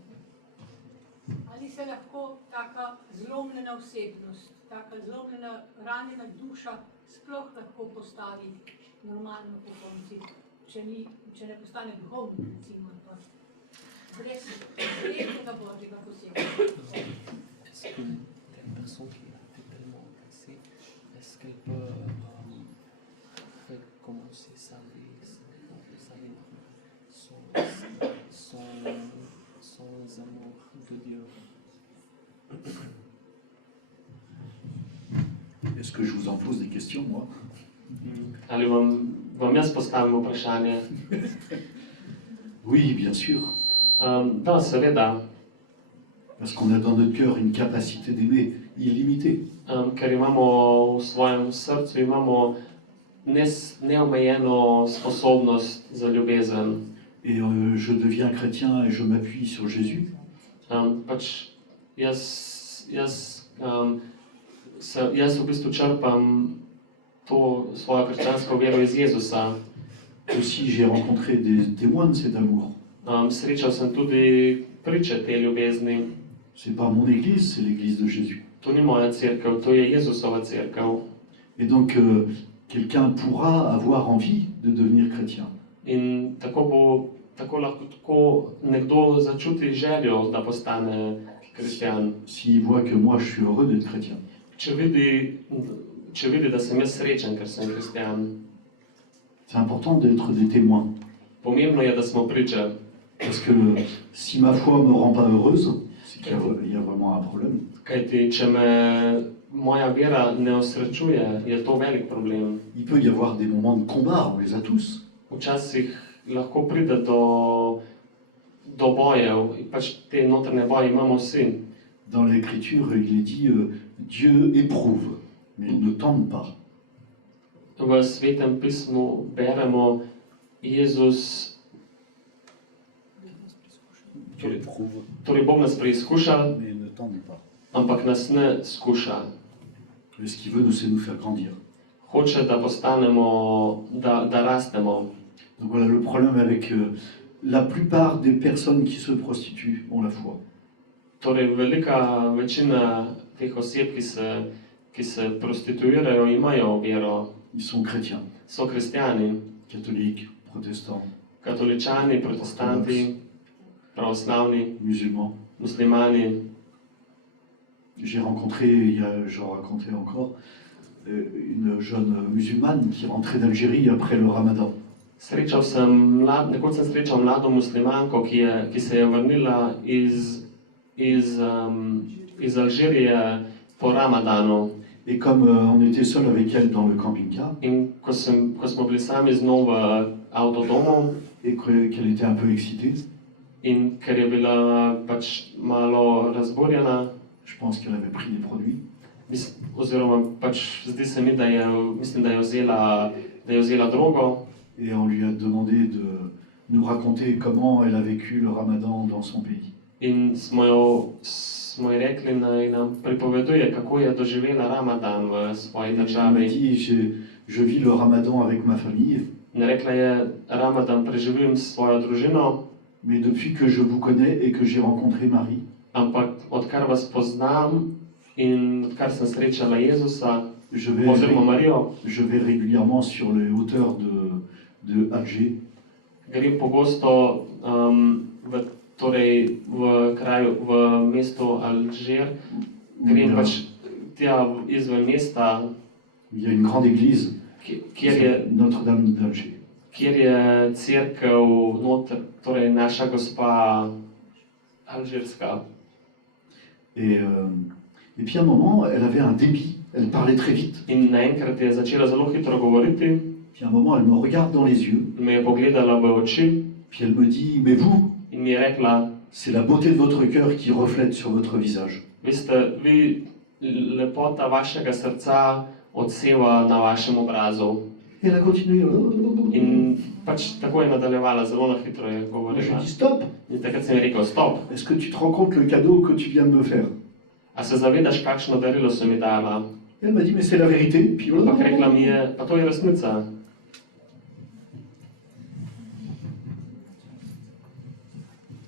Ali se lahko taka zlomljena osebnost, taka zlomljena, ranjena duša sploh lahko postavi normalno po konci, če ne postane duhovnik, recimo, pa brez srednjega Božjega posebnosti? Est-ce qu'une personne qui a été tellement cassée, est-ce qu'elle peut recommencer sa vie sans amour de Dieu? Est-ce que je vous en pose des questions, moi? Ali vam jaz postavim vprašanje? Oui, bien sûr. Da, seveda. Parce qu'on a dans notre cœur une capacité d'aimer illimitée. Ker imamo v svojem srcu neomejeno sposobnost za ljubezen. Et je deviens chrétien et je m'appuie sur Jésus. Pač jaz v bistvu črpam to svojo krščansko vero iz Jezusa. Aussi, j'ai rencontré des témoins de cet amour. Srečal sem tudi priče te ljubezni. C'est pas mon église, c'est l'église de Jésus. To ni moja cerkev, to je Jezusova cerkev. Et donc, quelqu'un pourra avoir envie de devenir chrétien. In tako lahko nekdo začuti željo, da postane kristjan. S'il voit que moi je suis heureux d'être chrétien. Če vidi, da sem jaz srečen, ker sem kristjan. C'est important d'être des témoins. Pomembno je, da smo priče. Parce que si ma foi me rend pas heureuse, c'est qu'il y a vraiment un problème. Kajti, če me moja vera ne osrečuje, je to velik problem. Il peut y avoir des moments de combat, on les a tous. Včasih lahko pride do bojev, pač te notranje boje imamo vsi. Dans l'écriture, il est dit Dieu éprouve, mais il ne tente pas. V Svetem pismu beremo Jezus. Torej Bog nas preizkuša, ampak nas ne skuša. Ce qu'il veut, c'est nous faire grandir. Hoče, da postanemo, da rastemo. Donc voilà, le problème avec la plupart des personnes qui se prostituent ont la foi. Torej, velika večina teh oseb, ki se prostituirajo, imajo vero. Ils sont chrétiens. So kristjani. Catholiques, protestants. Katoličani, protestanti, pravoslavni, musulmans. Muslimani. J'ai rencontré, j'en racontais encore, une jeune musulmane qui rentrait d'Algérie après le Ramadan. Nekoč sem srečal mlado muslimanko, ki se je vrnila iz Alžirije po Ramadanu. Et comme on était seul avec elle dans le camping-car, in ko smo bili sami z njo v avtodomu, et qu'elle était un peu excitée, in ker je bila pač malo razburjena, je pense qu'elle avait pris des produits. oziroma pač zdi se mi, mislim, da je vzela drogo. Et on lui a demandé de nous raconter comment elle a vécu le Ramadan dans son pays. In smo ji rekli, naj nam pripoveduje, kako je doživela Ramadan v svoji Elle m'a državi. dit, je vis le Ramadan avec ma famille, In rekla je, Ramadan preživim s svojo družino, mais depuis que je vous connais et que j'ai rencontré Marie, ampak odkar vas poznam in odkar sem srečala Jezusa je oziroma Marijo, vais régulièrement sur les hauteurs de Alger. grem pogosto v mestu Alžir, grem Ja. pač tja izven mesta, Il y a une grande église, kjer je, Notre-Dame d'Alger. kjer je cerkev noter, torej Naša Gospa Alžirska. Et puis à un moment, elle avait un débit, elle parlait très vite. In naenkrat je začela zelo hitro govoriti, Puis à un moment, elle me regarde dans les yeux, me je pogledala v oči puis elle me dit, mais vous, in mi je rekla, c'est la beauté de votre cœur qui reflète sur votre visage. vi lepota vašega srca odseva na vašem obrazu. Et elle a continué. In pač tako je nadaljevala, zelo na hitro je Je govorila. dis, stop, In takrat sem ji rekel, stop, est-ce que tu te rends compte le cadeau que tu viens de me faire? a se zavedaš, kakšno darilo so mi dala? Elle m'a dit, mais c'est la vérité. Puis Ampak rekla mi je, pa to je resnica.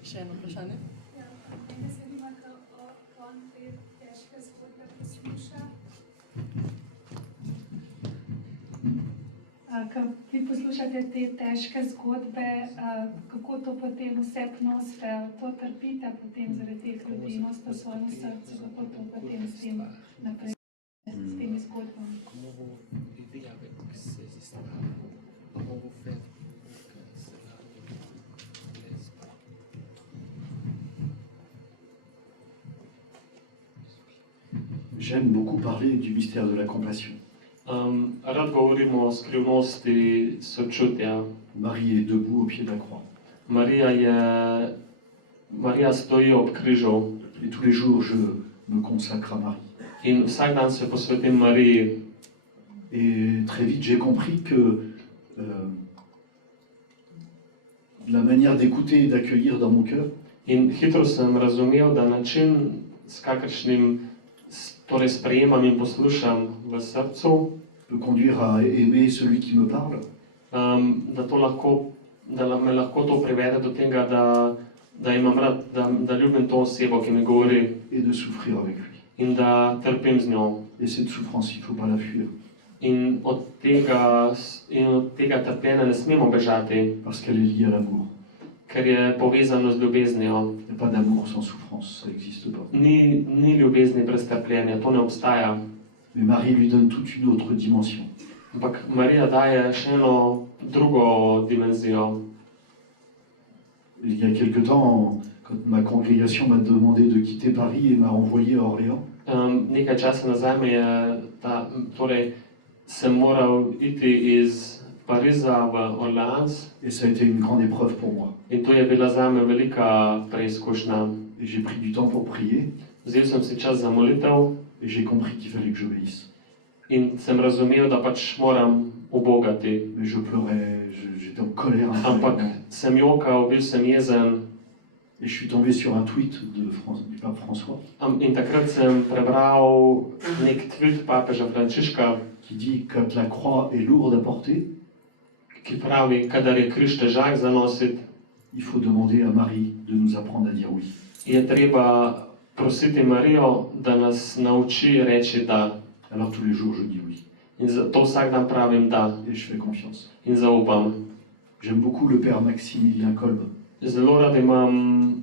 Še eno vprašanje? Mene zanima, kako on te težke zgodbe posluša. Ko vi poslušate te težke zgodbe, kako to potem vse nosite, to trpite potem zaradi teh ljudi, nosite v svojem srcu, kako to potem s tem naprej, s temi zgodbami. Comment vous vivez avec ces histoires? Comment vous faites pour que cela ne laisse pas? J'aime beaucoup parler du mystère de la compassion. Rad govorimo o skrivnosti sočutja. Marie est debout au pied de la croix. Marija stoji ob križu Et tous les jours, je me consacre à Marie. in vsak dan se posvetim Mariji. Et très vite, j'ai compris que la manière d'écouter et d'accueillir dans mon cœur, In hitro sem razumel, da način, s kakršnim torej sprejemam in poslušam v srcu, peut conduire à aimer celui qui me parle, da me lahko to privede do tega, da imam rad, da ljubim to osebo, ki mi govori et de souffrir avec lui. in da trpim z njo. Et cette souffrance, il ne faut pas la fuir, In od tega trpljenja ne smemo bežati, parce qu'elle est liée à l'amour. ker je povezano z ljubeznijo. Il n'y a pas d'amour sans souffrance, ça n'existe pas. Ni ljubezni brez trpljenja, to ne obstaja. Mais Marie lui donne toute une autre dimension. Ampak Marija daje še eno drugo dimenzijo. Il y a quelque temps, quand ma congrégation m'a demandé de quitter Paris et m'a envoyé à Orléans, Nekaj časa nazaj me je sem moral iti iz Pariza v Orleans et ça a été une grande épreuve pour moi. in to je bila zame velika preizkušnja. Et j'ai pris du temps pour prier Vzel sem si čas za molitev et j'ai compris qu'il fallait que j'obéisse. in sem razumel, da pač moram ubogati. Mais je pleurais, j'étais en colère Ampak intérieurement. sem jokal, bil sem jezen Et je suis tombé sur un tweet du pape François in takrat sem prebral nek tweet papeža Frančiška, qui dit « Quand la croix est lourde à porter, ki pravi, kadar je križ težak za nositi, il faut demander à Marie de nous apprendre à dire oui. je treba prositi Marijo, da nas nauči reči da. Alors tous les jours, je dis oui. In zato vsak dan pravim da Et je fais confiance. in zaupam. J'aime beaucoup le père Maximilien Kolb, Zelo rad imam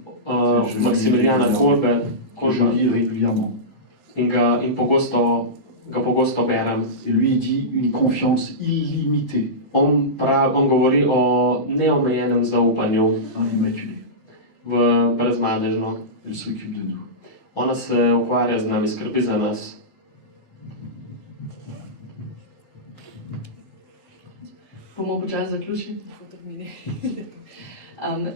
Maksimilijana Kolbe que je lis régulièrement. in ga pogosto berem. Et lui, il dit une confiance illimitée On govori o neomejenem zaupanju en l'Immaculée. v brezmadežno. Elle s'occupe de nous. Ona se ukvarja z nami, skrbi za nas. Bomo počasi zaključili.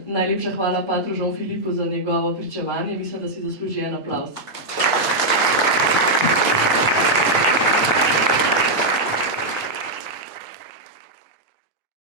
Najlepša hvala patru Jean Filipu za njegovo pričevanje. Mislim, da si zasluži en aplavz.